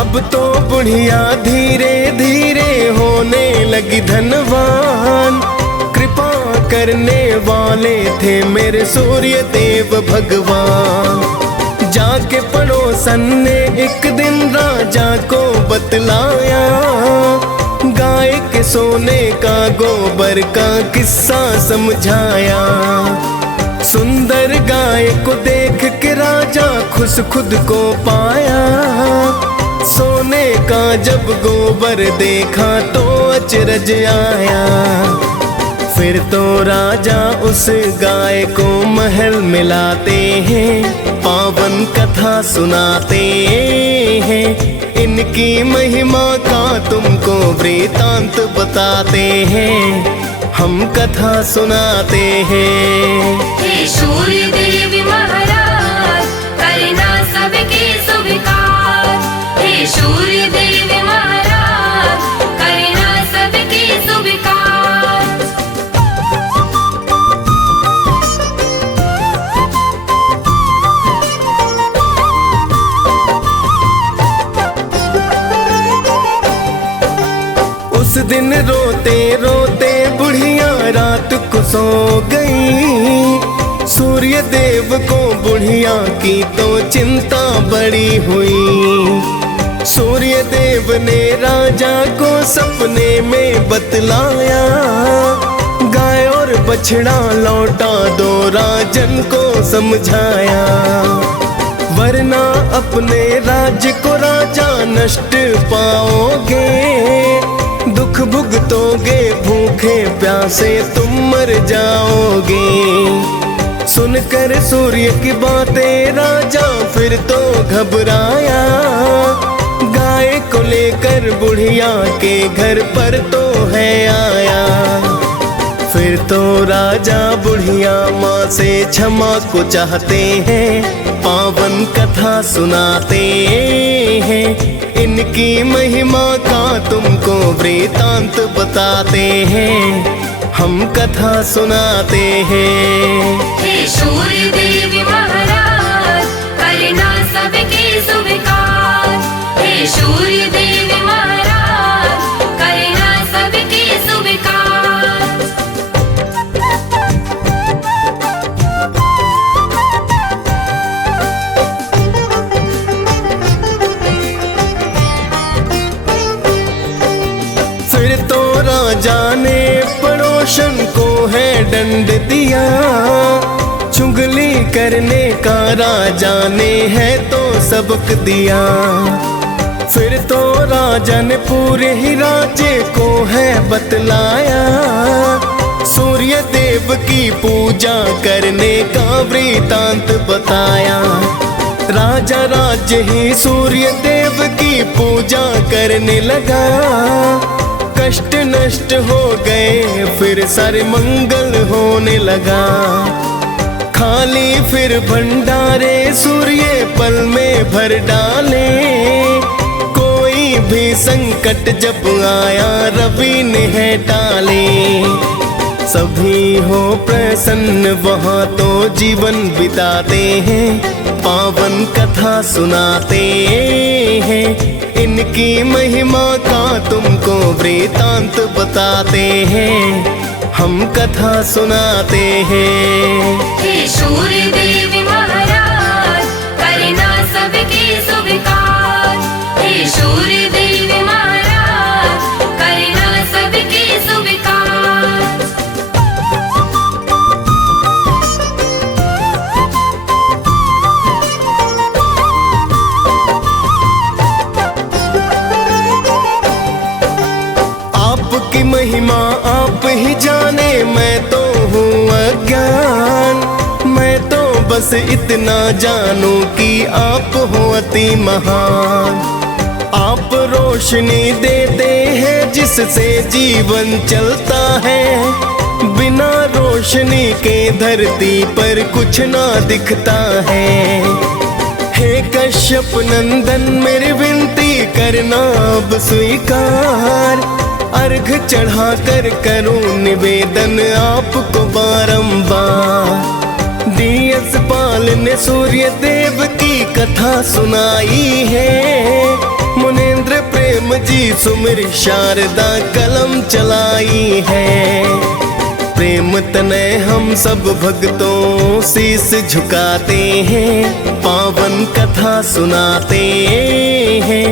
अब तो बुढ़िया धीरे धीरे होने लगी धनवान, कृपा करने वाले थे मेरे सूर्य देव भगवान। जाके पड़ोसन ने एक दिन राजा को बतलाया, गाय के सोने का गोबर का किस्सा समझाया। सुंदर गाय को देख के राजा खुश खुद को पाया, सोने का जब गोबर देखा तो अचरज आया। फिर तो राजा उस गाय को महल मिलाते हैं, पावन कथा सुनाते हैं, इनकी महिमा का तुमको वृतांत बताते हैं, हम कथा सुनाते हैं। हे सूर्य देव महाराज करना सबके स्वीकार, हे सूर्य देव महाराज करना सबके स्वीकार। उस दिन रोते रोते बुढ़िया रात को सो गई, सूर्य देव को बुढ़िया की तो चिंता बड़ी हुई। सूर्य देव ने राजा को सपने में बतलाया, गाय और बछड़ा लौटा दो राजन को समझाया, वरना अपने राज्य को राजा नष्ट पाओगे, दुख भुगतोगे, भूखे प्यासे तुम मर जाओगे। सुनकर सूर्य की बातें राजा फिर तो घबराया, गाय को लेकर बुढ़िया के घर पर तो है आया। फिर तो राजा बुढ़िया माँ से क्षमा को चाहते हैं, पावन कथा सुनाते हैं, इनकी महिमा का तुमको वृतांत बताते हैं, हम कथा सुनाते हैं। हे सूर्य देव महाराज करना सबके स्वीकार, हे सूर्य देव महाराज करना सबके स्वीकार। फिर तो राजा ने पड़ोसन को है दंड दिया, चुगली करने का राजा ने है तो सबक दिया। फिर तो राजा ने पूरे ही राज्य को है बतलाया, सूर्य देव की पूजा करने का वृतांत बताया। राजा राज्य ही सूर्य देव की पूजा करने लगा, कष्ट नष्ट हो गए, फिर सारे मंगल होने लगा। खाली फिर भंडारे सूर्य पल में भर डाले। कोई भी संकट जब आया रवि ने है टाले। सभी हो प्रसन्न वहाँ तो जीवन बिताते हैं, पावन कथा सुनाते हैं। इनकी महिमा का तुमको वृतांत बताते हैं, हम कथा सुनाते हैं। हे सूर्य देव महाराज, करना सबके स्वीकार। हे सूर्य देव महाराज, करना सबके स्वीकार। आपकी महिमा आप ही जाने, मैं तो हूँ अज्ञान। मैं तो बस इतना जानूं कि आप हो अति महान। आप रोशनी देते हैं जिससे जीवन चलता है। बिना रोशनी के धरती पर कुछ ना दिखता है। हे कश्यप नंदन मेरी विनती करना अब स्वीकार। अर्घ चढ़ा कर करूं निवेदन आपको बारंबार। डीएस पाल ने सूर्य देव की कथा सुनाई है। मुनेंद्र प्रेम जी सुमिर शारदा कलम चलाई है। प्रेम तनय हम सब भक्तों शीस झुकाते हैं, पावन कथा सुनाते हैं।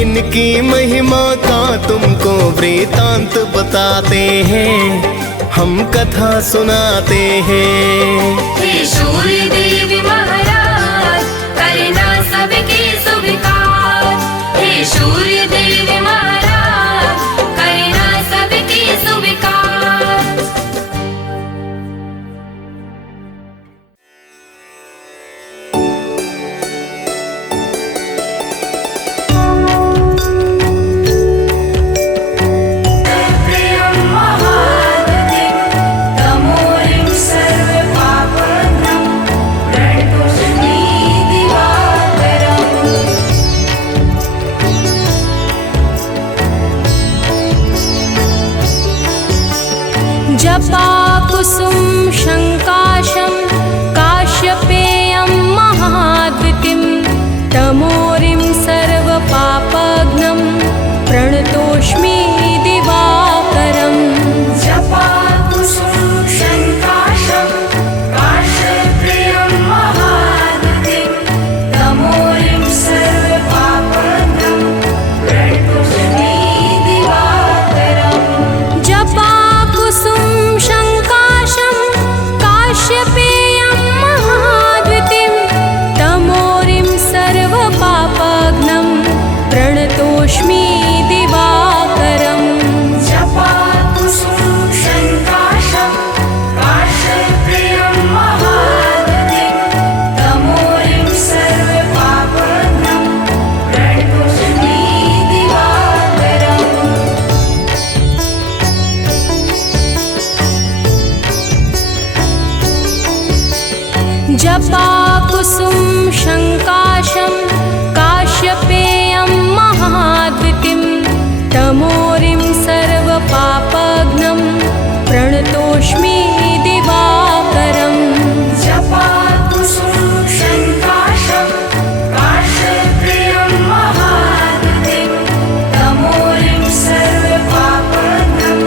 इनकी महिमा का तुमको वृतांत बताते हैं, हम कथा सुनाते हैं। हे सूर्य देव महाराज, करना सबके स्वीकार। हे सूर्य देव महाराज, करना सबके स्वीकार। जपाकुसुम शङ्काशं काश्यपेयं महाद्वितीं तमोरिं सर्वपापघ्नं प्रणतोऽस्मि दिवाकरम्। जपाकुसुम शङ्काशं काश्यपेयं महाद्वितीं तमोरिं सर्वपापघ्नं प्रणतोऽस्मि दिवाकरम्। जपाकुसुम शङ्काशं काश्यपेयं महाद्वितीं तमोरिं सर्वपापघ्नं प्रणतोऽस्मि दिवाकरम्। जपाकुसुम शङ्काशं काश्यपेयं महाद्वितीं तमोरिं सर्वपापघ्नं प्रणतोऽस्मि दिवाकरम्। जपाकुसुम शङ्काशं काश्यपेयं महाद्वितीं तमोरिं सर्वपापघ्नं प्रणतोऽस्मि दिवाकरम्। जपाकुसुम शङ्काशं काश्यपेयं महाद्वितीं तमोरिं सर्वपापघ्नं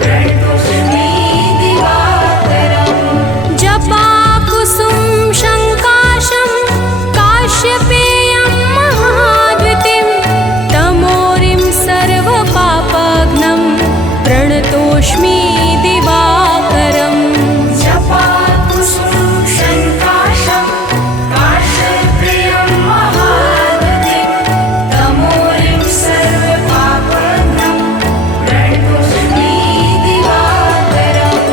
प्रणतोऽस्मि दिवाकरम्। जपाकुसुम शङ्काशं काश्यपेयं महाद्वितीं तमोरिं सर्वपापघ्नं प्रणतोऽस्मि दिवाकरम्। जपाकुसुम शङ्काशं काश्यपेयं महाद्वितीं तमोरिं सर्वपापघ्नं प्रणतोऽस्मि दिवाकरम्।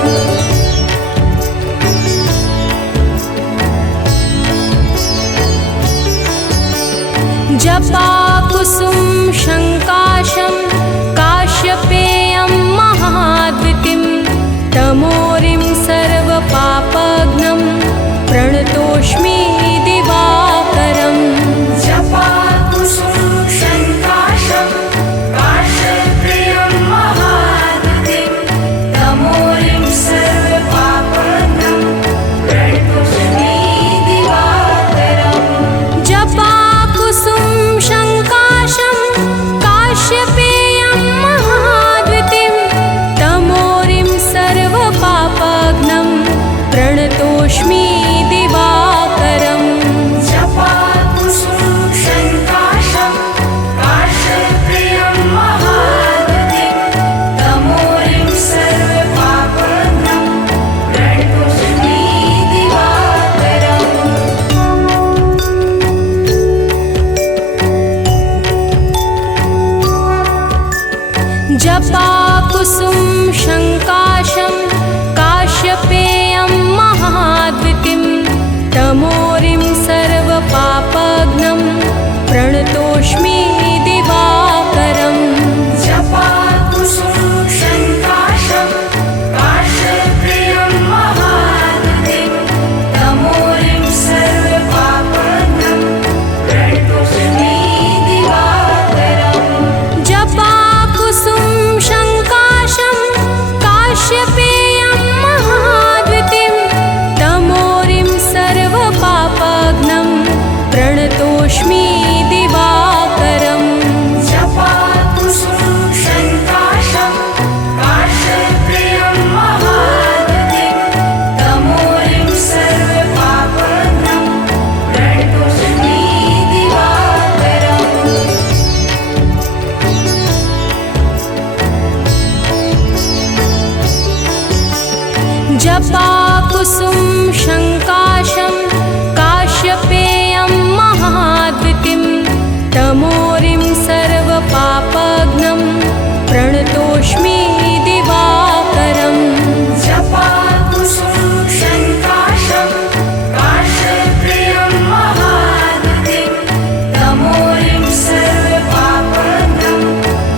जपाकुसुम शङ्काशं काश्यपेयं प्रणतोष्मि दिवाकरम् जपाकुसुम शङ्काशं काशप्रियं महाद्युतिं तमोरिं सर्वपापहरं प्रणतोष्मि दिवाकरम् जपाकुसुम शङ्काशं काश्यपेयं महाद्युतिं तमोरिं सर्वपापघ्नं प्रणतोष्मि दिवाकरम् जपाकुसुम शङ्काशं काशप्रियं महाद्युतिं तमोरिं सर्वपापहरं प्रणतोष्मि दिवाकरम् जपाकुसुम शङ्काशं काश्यपेयं महाद्युतिं तमोरिं सर्वपापघ्नं प्रणतोष्मि दिवाकरम् जपाकुसुम शङ्काशं काशप्रियं महाद्युतिं तमोरिं सर्वपापहरं प्रणतोष्मि दिवाकरम् जपाकुसुम शङ्काशं काश्यपेयं महाद्युतिं तमोरिं सर्वपापघ्नं प्रणतोष्मि दिवाकरम् जपाकुसुम शङ्काशं काशप्रियं महाद्युतिं तमोरिं सर्वपापहरं प्रणतोष्मि दिवाकरम् जपाकुसुम शङ्काशं काश्यपेयं महाद्युतिं तमोरिं सर्वपापघ्नं प्रणतोष्मि दिवाकरम् जपाकुसुम शङ्काशं काशप्रियं महाद्युतिं तमोरिं सर्वपापहरं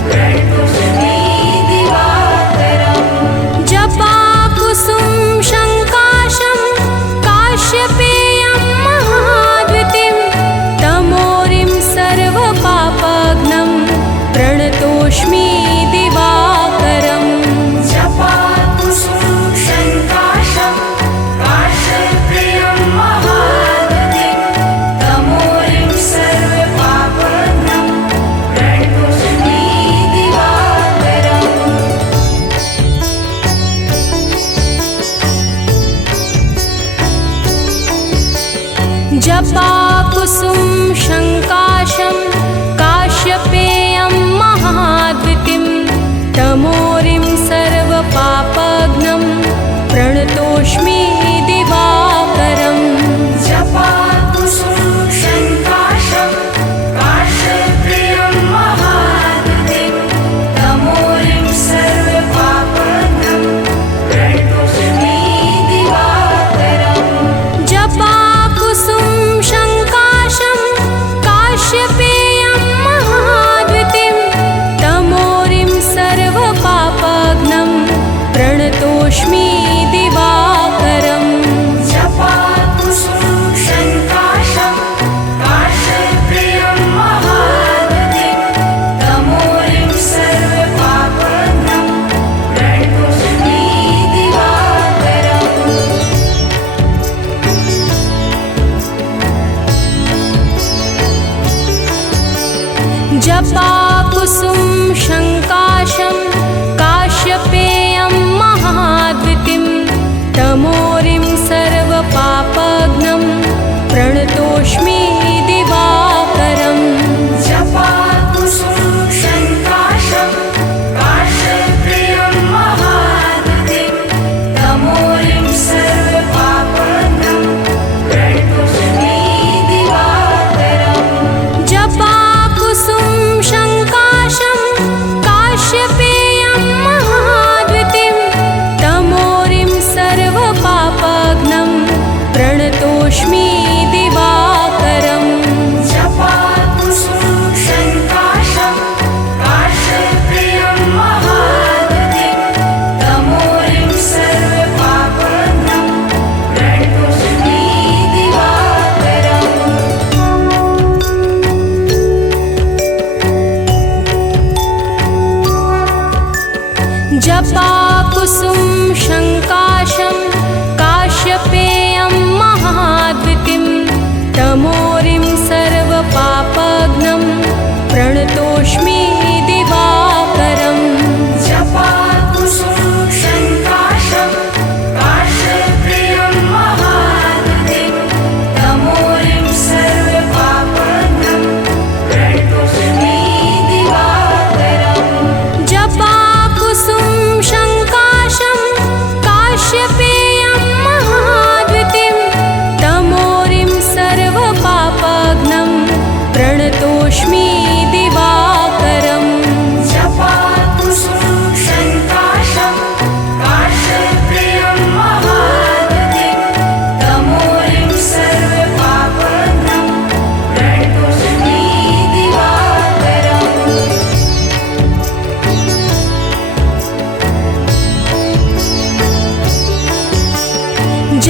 प्रणतोष्मि दिवाकरम्। जपाकुसुम शङ्काशं काश्यपेयं महाद्युतिं तमोरिं सर्वपापघ्नं प्रणतोष्मि दिवाकरम् जपाकुसुम शङ्काशं काशप्रियं महाद्युतिं तमोरिं सर्वपापहरं प्रणतोष्मि दिवाकरम् जपाकुसुम शङ्काशं काश्यपेयं महाद्युतिं तमोरिं सर्वपापघ्नं प्रणतोष्मि दिवाकरम् जपाकुसुम शङ्काशं काशप्रियं महाद्युतिं तमोरिं सर्वपापहरं प्रणतोष्मि दिवाकरम् जपाकुसुम शङ्काशं काश्यपेयं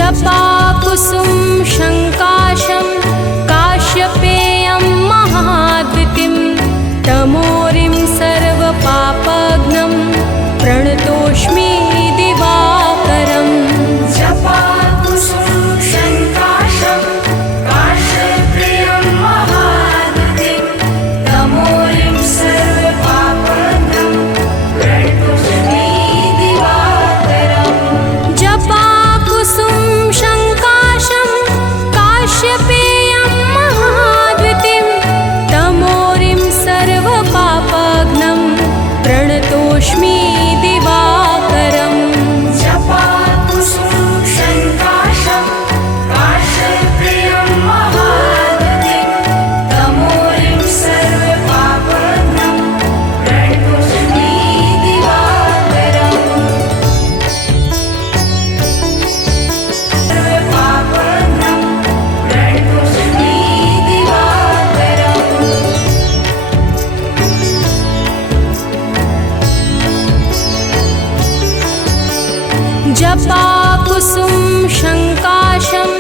जपाकुसुम शङ्काशं काश्यपेयं महाद्युतिं तमोरिं सर्वपापघ्नं प्रणतोऽस्मि दिवाकरम् जपाकुसुम शङ्काशं काश्यपेयं महाद्युतिं तमोरिं सर्वपापघ्नं प्रणतोऽस्मि दिवाकरम् जपाकुसुम शङ्काशं काश्यपेयं महाद्युतिं तमोरिं सर्वपापघ्नं प्रणतोऽस्मि दिवाकरम् जपाकुसुम शङ्काशं काश्यपेयं महाद्युतिं तमोरिं सर्वपापघ्नं प्रणतोऽस्मि दिवाकरम् सर्वपापघ्नं प्रणतोऽस्मि दिवाकरम् जपाकुसुम शङ्काशं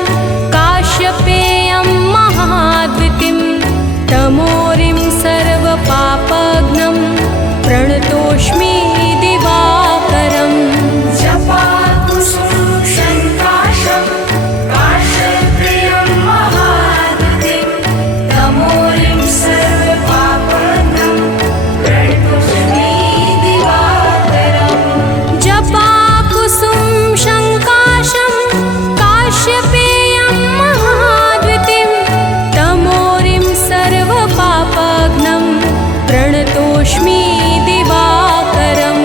काश्यपेयं महाद्युतिं तमोरिं सर्वपापघ्नं प्रणतोऽस्मि दिवाकरम् जपाकुसुम शङ्काशं काश्यपेयं महाद्युतिं तमोरिं सर्वपापघ्नं प्रणतोऽस्मि दिवाकरम् जपाकुसुम शङ्काशं काश्यपेयं महाद्युतिं तमोरिं सर्वपापघ्नं प्रणतोऽस्मि दिवाकरम्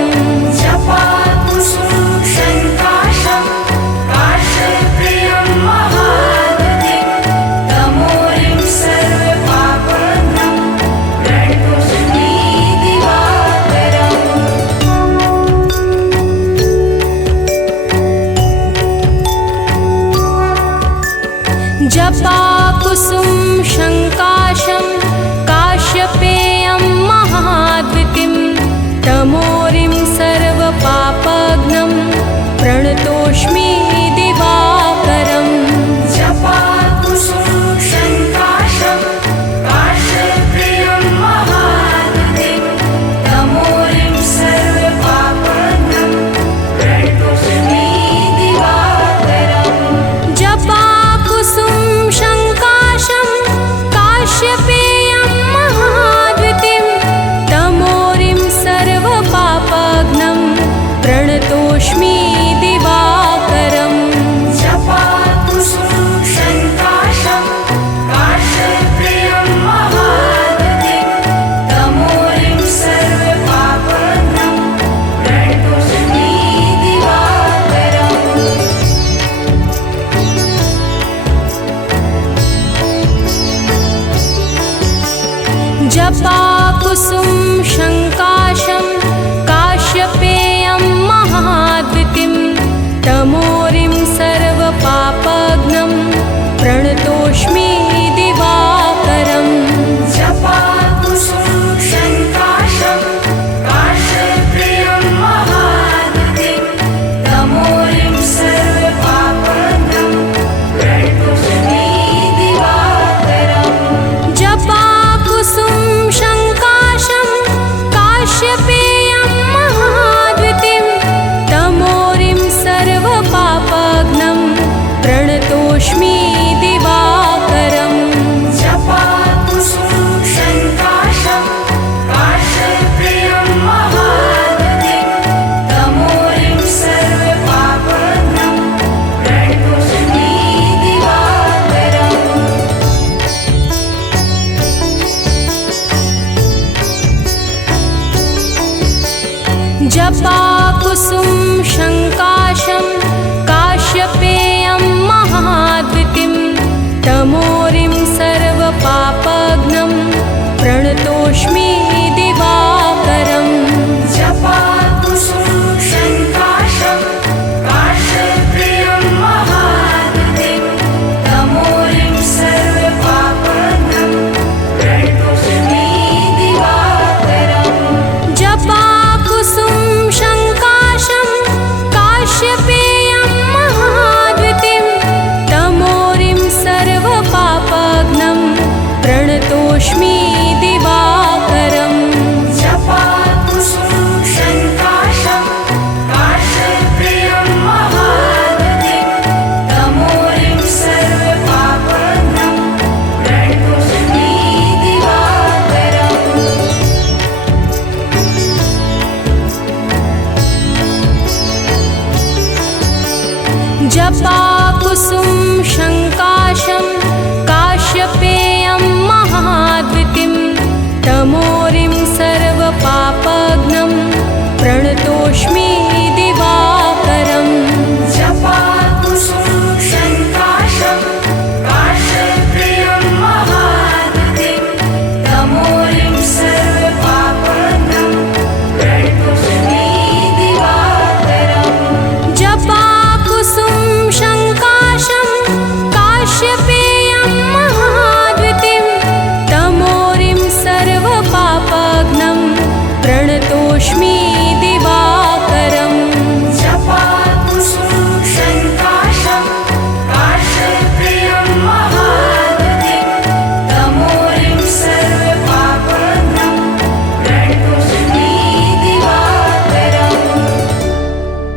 जपाकुसुम शङ्काशं काश्यपेयं महाद्युतिं तमोरिं सर्वपापघ्नं प्रणतोऽस्मि दिवाकरम् जपाकुसुम